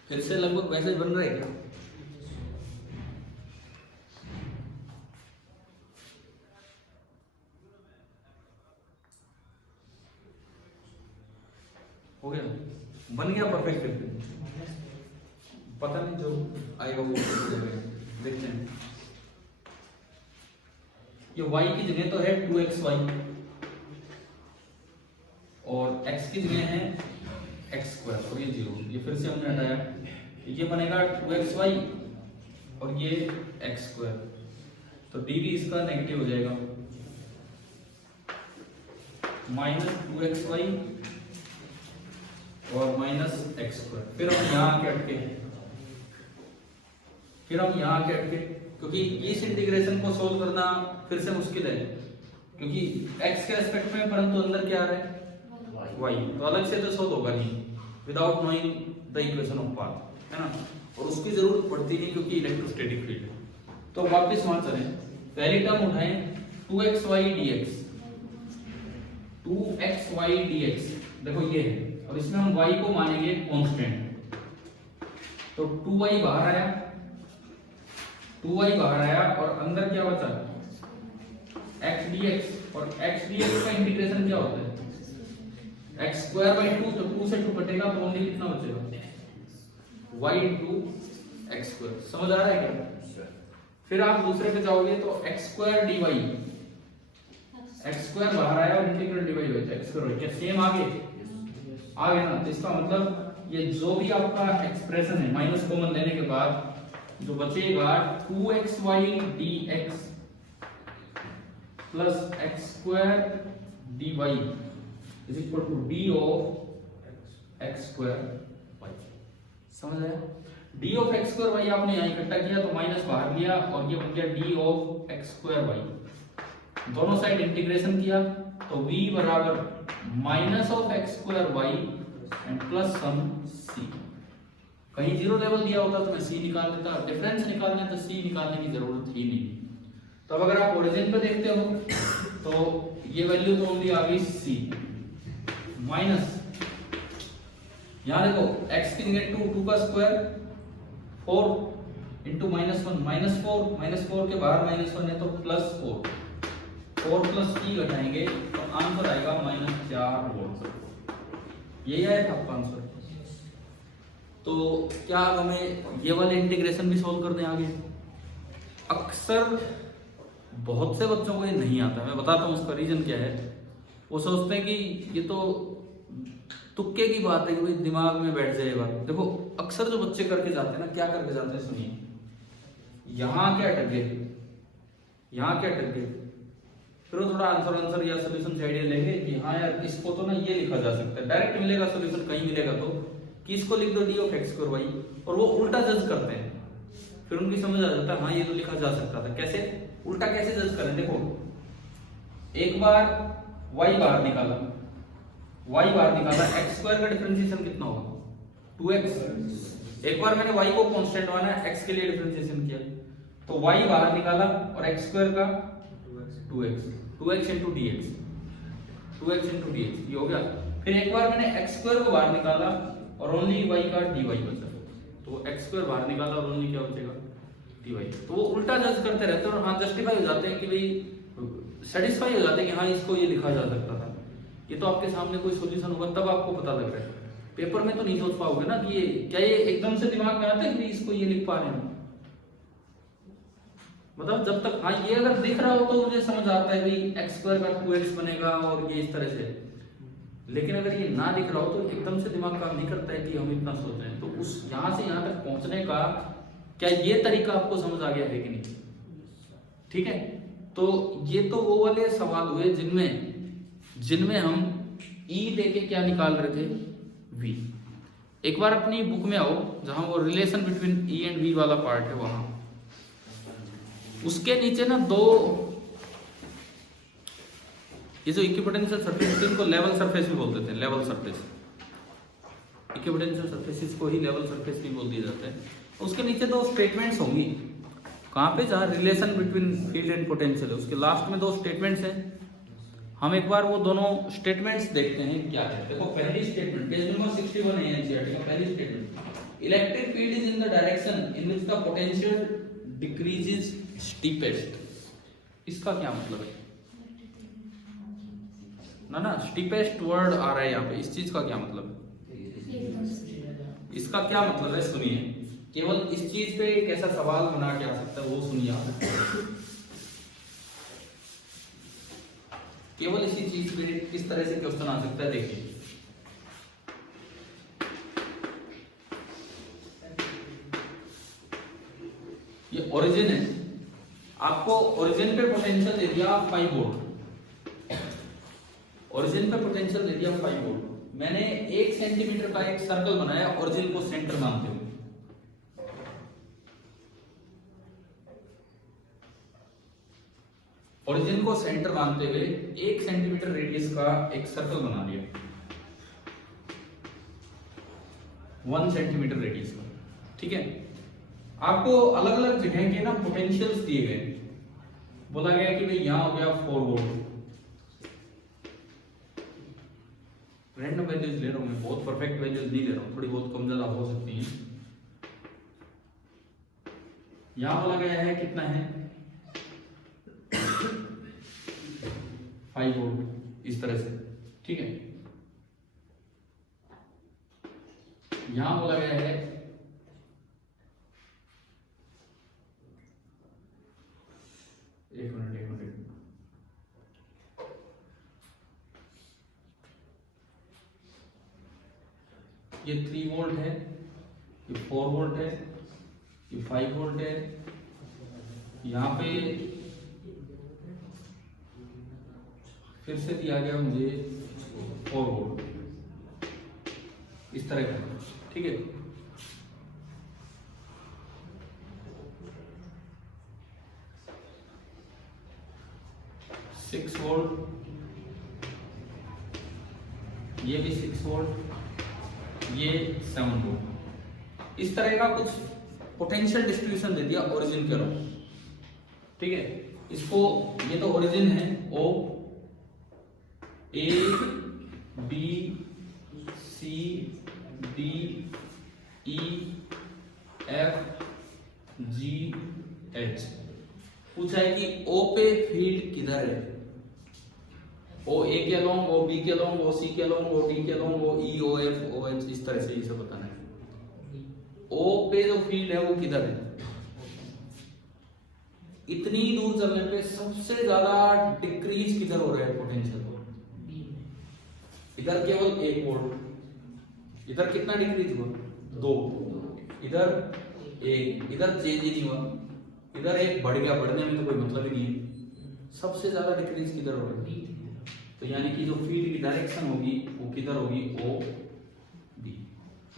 फिर से लगभग वैसे ही बन रहा है क्या? हो गया, बन गया परफेक्ट। पता नहीं जो आएगा वो देखते हैं। ये y की जगह तो है 2xy, x की जगह है x स्क्वायर और ये 0, ये फिर से हमने हटाया, ये बनेगा 2xy और ये x स्क्वायर, तो d भी इसका नेगेटिव हो जाएगा, -2xy और -x स्क्वायर। फिर हम यहाँ आके अटके, क्योंकि इस इंटीग्रेशन को सोल्व करना फिर से मुश्किल है, क्योंकि x के एस्पेक्ट में, परंतु अंदर क्या आ रहा है y, तो अलग से तो सोल्व होगा नहीं without knowing the equation of path, है ना, और उसकी जरूरत पड़ती नहीं क्योंकि इलेक्ट्रोस्टैटिक फील्ड है। तो वापस वहां चलें, पहली टर्म उठाएं 2xy dx, 2xy dx देखो ये है, और इसमें हम y को मानेंगे कांस्टेंट, तो 2y बाहर आया, 2y बाहर आया और अंदर क्या बचा x dx, और x dx का इंटीग्रेशन क्या होता है x स्क्वायर बाई 2, तो 2 से 2 कटेगा तो ओनली कितना बचेगा y इंटू एक्स स्क्वायर। समझ आ रहा है क्या? फिर आप दूसरे पे जाओगे तो x square dy, x square बाहर आया और इंटीग्रल dy हो जाए x स्क्वायर, क्या सेम आगे आ गया ना, तो इसका मतलब ये जो भी आपका एक्सप्रेशन है माइनस कॉमन लेने के बाद जो बचेगा 2xy dx plus x square dy is equal to d of x square y। समझ आया? d of x square y आपने यहाँ इकट्ठा किया तो माइनस बाहर लिया और ये बन गया d of x square y, दोनों साइड इंटीग्रेशन किया तो v बराबर minus of x square y and plus some c। कहीं जीरो लेवल दिया होता तो मैं c निकाल देता, डिफरेंस निकालने तो c निकालने की जरूरत ही नहीं। तब अगर आप ओरिजिन पे देखते हो तो ये वैल्यू तो ओनली आ गई c माइनस, यहाँ देखो x की जगह 2 का स्क्वायर 4 इंटू -1 -4 के बाहर -1 है तो +4, 4 प्लस e घटाएंगे तो आंसर आएगा -4 वोल्ट। यही आया था आपका आंसर। तो क्या हमें ये वाले इंटीग्रेशन भी सोल्व करने आ गए? अक्सर बहुत से बच्चों को ये नहीं आता, मैं बताता हूँ उसका रीजन क्या है। वो सोचते हैं कि ये तो तुक्के की बात है कि भाई दिमाग में बैठ जाएगा। देखो अक्सर जो बच्चे करके जाते हैं ना, क्या करके जाते हैं सुनिए, यहाँ क्या अटक गए, यहाँ क्या अटक गए, फिर वो थोड़ा आंसर या सोल्यूशन से आइडिया लेंगे कि हाँ यार इसको तो ना ये लिखा जा सकता है, डायरेक्ट मिलेगा सोल्यूशन, कहीं मिलेगा तो कि इसको लिख दो d of x square y, और वो उल्टा जज करते हैं। फिर उनकी समझ आ जाता है हाँ ये तो लिखा जा सकता था। कैसे उल्टा कैसे जज करें? देखो एक बार y बाहर निकाला, x स्क्वायर का डिफरेंशिएशन कितना होगा 2x। एक बार मैंने y को कांस्टेंट माना, x के लिए डिफरेंशिएशन किया तो y बाहर निकाला और x स्क्वायर का 2x into dx, 2x into dx ये हो गया। फिर एक बार मैंने x स्क्वायर को बाहर निकाला और ओनली y का dy बचा, तो x स्क्वायर बाहर निकाला और ओनली क्या बचेगा dy। तो वो उल्टा जज करते रहते हैं और हाँ जस्टिफाई हो जाते हैं कि भाई सेटिस्फाई हो जाते हैं कि हाँ इसको ये लिखा जा सकता था। ये तो आपके सामने कोई सॉल्यूशन होगा तब आपको पता लग रहा है, पेपर में तो नहीं सोच पाओगे ना कि ये क्या ये एकदम से दिमाग में आता है कि इसको ये लिख पा रहे हैं। मतलब जब तक हाँ ये अगर दिख रहा हो तो मुझे समझ आता है भाई x स्क्वायर का 2x बनेगा और ये इस तरह से, लेकिन अगर ये ना दिख रहा हो तो एकदम से दिमाग काम नहीं करता है कि हम इतना सोच रहे हैं। तो उस यहाँ से यहाँ तक पहुंचने का क्या ये तरीका आपको समझ आ गया है कि नहीं? ठीक है, तो ये तो वो वाले सवाल हुए जिनमें हम E लेके क्या निकाल रहे थे V। एक बार अपनी बुक में आओ जहां वो relation between E and V वाला पार्ट है, वहां उसके नीचे ना दो ये जो इक्विपोटेंशियल सरफेस इनको लेवल सरफेस भी बोलते थे, लेवल सरफेस, इक्विपोटेंशियल सरफेसेस को ही लेवल सरफेस भी बोल दिया जाता है। उसके नीचे दो स्टेटमेंट्स होंगी, कहाँ पे, जहाँ relation between field and potential है, उसके लास्ट में दो स्टेटमेंट्स हैं। हम एक बार वो दोनों स्टेटमेंट्स देखते हैं क्या है। देखो पहली स्टेटमेंट पेज नंबर 61 है एनसीईआरटी का, पहली statement, electric field is in the direction in which the potential decreases steepest. इसका क्या मतलब है ना स्टीपेस्ट वर्ड आ रहा है यहाँ पे, इस चीज का क्या मतलब है? इसका क्या मतलब है सुनिए, केवल इस चीज पे एक ऐसा सवाल बना के आ सकता है, वो सुनिए आप। केवल इसी चीज पे किस तरह से क्वेश्चन आ सकता है देखिए। ये ओरिजिन है, आपको ओरिजिन पे पोटेंशियल दे दिया 5 वोल्ट, ओरिजिन पे पोटेंशियल दे दिया 5 वोल्ट। मैंने 1 सेंटीमीटर का एक सर्कल बनाया ओरिजिन को सेंटर मानते हुए, ओरिजिन को सेंटर मानते हुए 1 सेंटीमीटर रेडियस का एक सर्कल बना लिया, 1 सेंटीमीटर रेडियस का, ठीक है। आपको अलग अलग जगह के ना पोटेंशियल्स दिए गए, बोला गया कि भाई यहां हो गया 4 वोल्ट, रैंडम वैल्यूज ले रहा हूं मैं, बहुत परफेक्ट वैल्यूज नहीं ले रहा हूं, थोड़ी बहुत कम ज्यादा हो सकती है। यहां बोला गया है कितना है 5 वोल्ट, इस तरह से, ठीक है। यहां बोला गया है एक मिनट, ये 3 वोल्ट है, ये 4 वोल्ट है, ये 5 वोल्ट है, यहाँ पे फिर से दिया गया मुझे 4 वोल्ट, इस तरह का, ठीक है। सिक्स वोल्ट, ये भी 6 वोल्ट, ये 7 वोल्ट, इस तरह का कुछ पोटेंशियल डिस्ट्रीब्यूशन दे दिया ओरिजिन के अराउंड, ठीक है। इसको, ये तो ओरिजिन है, O A B C D E F G H, पूछा है कि ओ पे फील्ड किधर है, ओ ए के अलोंग, ओ बी के अलोंग, ओ सी के अलोंग, ओ डी के अलोंग, ओ ई, ओ एफ, ओ एच, इस तरह से ये सब बताना है। ओ पे जो फील्ड है वो किधर है, इतनी दूर चलने पे सबसे ज्यादा डिक्रीज किधर हो रहा है पोटेंशियल, इधर केवल 1 वोल्ट, इधर कितना डिक्रीज हुआ 2, इधर 1, इधर चेंज ही नहीं हुआ, इधर 1 बढ़ गया, बढ़ने में तो कोई मतलब ही नहीं है। सबसे ज्यादा डिक्रीज किधर हो रहा है, तो यानी कि जो फील्ड की डायरेक्शन होगी वो किधर होगी, ओ बी।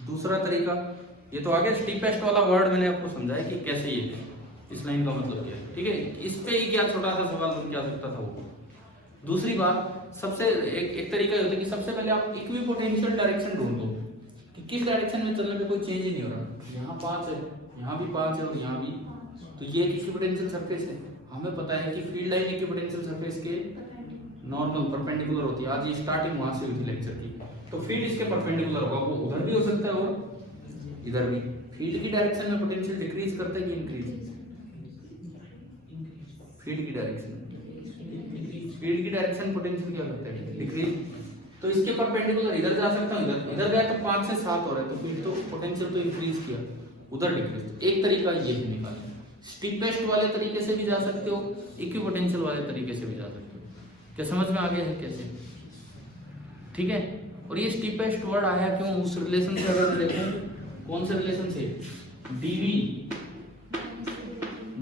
दूसरा तरीका, ये तो आगे स्टीपेस्ट वाला वर्ड मैंने आपको समझाया कि कैसे ये इस लाइन का मतलब क्या है, ठीक है। इस पे ही क्या छोटा सा सवाल बन क्या सकता था वो। दूसरी बात, सबसे एक तरीका होता है कि सबसे पहले आप इक्विपोटेंशियल डायरेक्शन ढूंढ लो कि किस डायरेक्शन में चलने पे कोई चेंज ही नहीं हो रहा, यहाँ 5 है, यहाँ भी 5 है और यहाँ भी, तो ये इक्विपोटेंशियल सरफेस है। हमें पता है कि फील्ड लाइन इक्विपोटेंशियल सरफेस के नॉर्मल परपेंडिकुलर होती है, आज ये स्टार्टिंग वहां से हुई थी लेक्चर की, तो फील्ड इसके परपेंडिकुलर होगा, वो उधर भी हो सकता है और इधर भी। फील्ड की डायरेक्शन में पोटेंशियल डिक्रीज करता है कि इंक्रीज, फील्ड की डायरेक्शन, फील्ड की डायरेक्शन पोटेंशियल क्या करता है, डिक्रीज। तो इसके परपेंडिकुलर इधर जा सकता हूं, इधर गया तो 5 से 7 हो रहा है, तो फील्ड तो पोटेंशियल तो इंक्रीज किया, उधर डिक्रीज। एक तरीका ये है निकालने, स्टीपेस्ट वाले तरीके से भी जा सकते हो, इक्विपोटेंशियल वाले तरीके से भी जा सकते हो। क्या समझ में आ गया है कैसे, ठीक है। और ये स्टीपेस्ट वर्ड आया क्यों, उस रिलेशन से अगर देखें, कौन से रिलेशन से, D V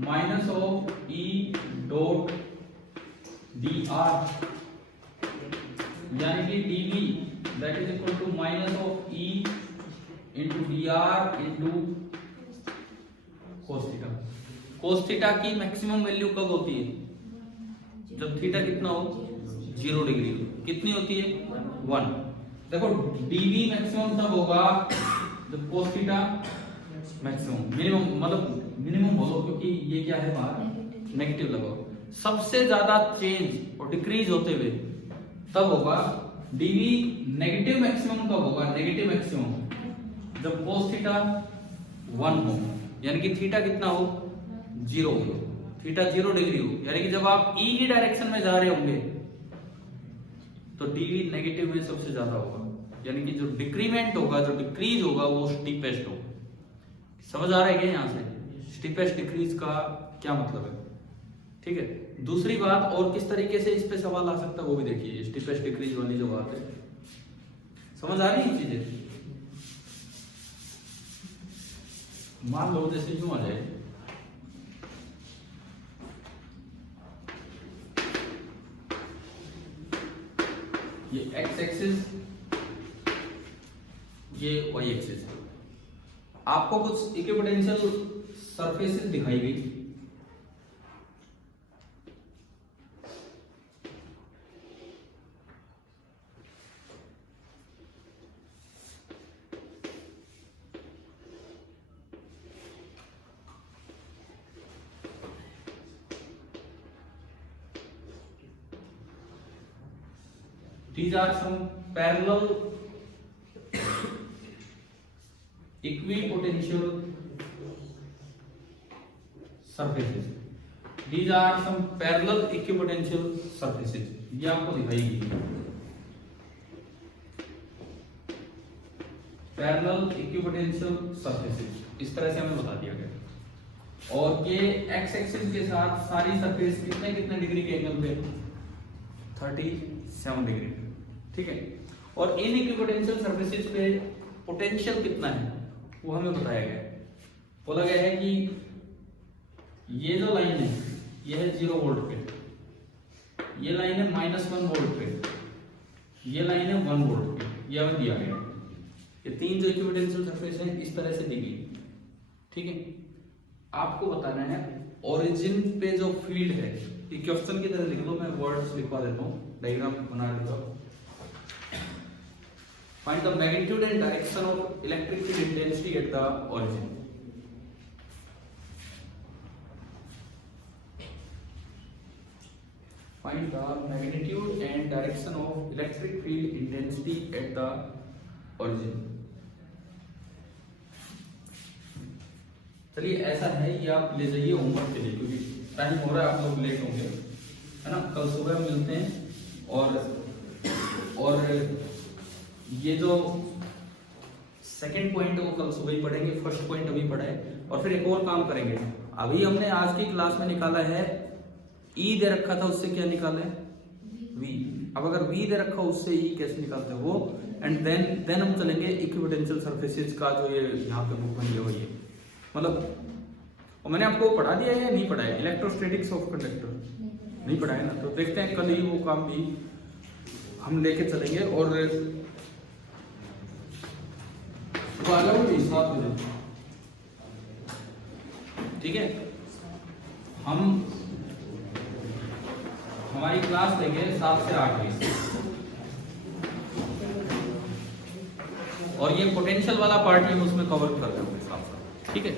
minus of E dot D R, यानी कि D V that is equal to minus of E into D R into cos theta. Cos theta की मैक्सिमम वैल्यू कब होती है, जब थीटा कितना हो 0 डिग्री, कितनी होती है 1। देखो डीवी मैक्सिमम तब होगा जब कोस थीटा मैक्सिमम, मिनिमम मतलब मिनिमम बोलो क्योंकि ये क्या है बाहर नेगेटिव लगाओ, सबसे ज्यादा चेंज और डिक्रीज होते हुए तब होगा डीवी। नेगेटिव मैक्सिमम कब होगा, नेगेटिव मैक्सिमम जब कोस थीटा 1 हो, यानी कि थीटा कितना हो 0 हो, थीटा 0 डिग्री हो, यानी कि जब आप ई की डायरेक्शन में जा रहे होंगे तो डीवी नेगेटिव में सबसे ज्यादा होगा, यानी कि जो डिक्रीमेंट होगा, जो डिक्रीज होगा वो स्टीपेस्ट होगा। समझ आ रहा है क्या यहाँ से, स्टीपेस्ट डिक्रीज का क्या मतलब है, ठीक है। दूसरी बात, और किस तरीके से इस पे सवाल आ सकता है वो भी देखिए, स्टीपेस्ट डिक्रीज वाली जो बात है, समझ आ रही है चीजें। मान लो जैसे यूं आ जाए ये y एक्सिस है। आपको कुछ इक्विपोटेंशियल सरफेसेस दिखाई गई, these are some parallel equipotential surfaces. These are some parallel equipotential surfaces. ये आपको दिखाई गई पैरेलल इक्विपोटेंशियल सरफेसेस, इस तरह से हमें बता दिया गया। और ये एक्स एक्सिस के साथ सारी सरफेस कितने कितने डिग्री के एंगल पे, 37 डिग्री, ठीक है। और इन इक्विपोटेंशियल सरफेसेस पे पोटेंशियल कितना है वो हमें बताया गया है। बोला गया है कि ये जो लाइन है ये है 0 वोल्ट पे, ये लाइन है -1 वोल्ट पे, ये लाइन है 1 वोल्ट पे, ये हमें दिया गया है। ये तीन जो इक्विपोटेंशियल सरफेस हैं इस तरह से दी गई, ठीक है। आपको बताना है ओरिजिन पे जो फील्ड है, ये क्वेश्चन की तरह लिख लो, मैं वर्ड्स लिखवा देता हूँ, डायग्राम बना देता हूँ। Find the magnitude and direction of electric field intensity at the origin. Find the magnitude and direction of electric field intensity at the origin. चलिए ऐसा है, ये आप ले जाइए होमवर्क के लिए, क्योंकि टाइम हो रहा है, आप लोग लेट होंगे, है ना। कल सुबह मिलते हैं। और ये जो सेकंड पॉइंट है वो कल सुबह ही पढ़ेंगे, फर्स्ट पॉइंट अभी पढ़ा है। और फिर एक और काम करेंगे, अभी हमने आज की क्लास में निकाला है ई दे रखा था, उससे क्या निकाले वी। अब अगर वी दे रखा उससे ई कैसे निकालते हैं वो, एंड देन हम चलेंगे इक्विपोटेंशियल सरफेसेस का जो ये यहाँ पे बुक बन गया हुई है, मतलब और मैंने आपको पढ़ा दिया है या नहीं पढ़ा है, इलेक्ट्रोस्टैटिक्स ऑफ कंडक्टर नहीं पढ़ा है ना। तो देखते हैं कल ही वो काम भी हम लेके चलेंगे। और 7 बजे, ठीक है, हमारी क्लास लेंगे 7 से 8 बजे, और ये पोटेंशियल वाला पार्ट ही हम उसमें कवर कर रहे होंगे साथ साथ, ठीक है।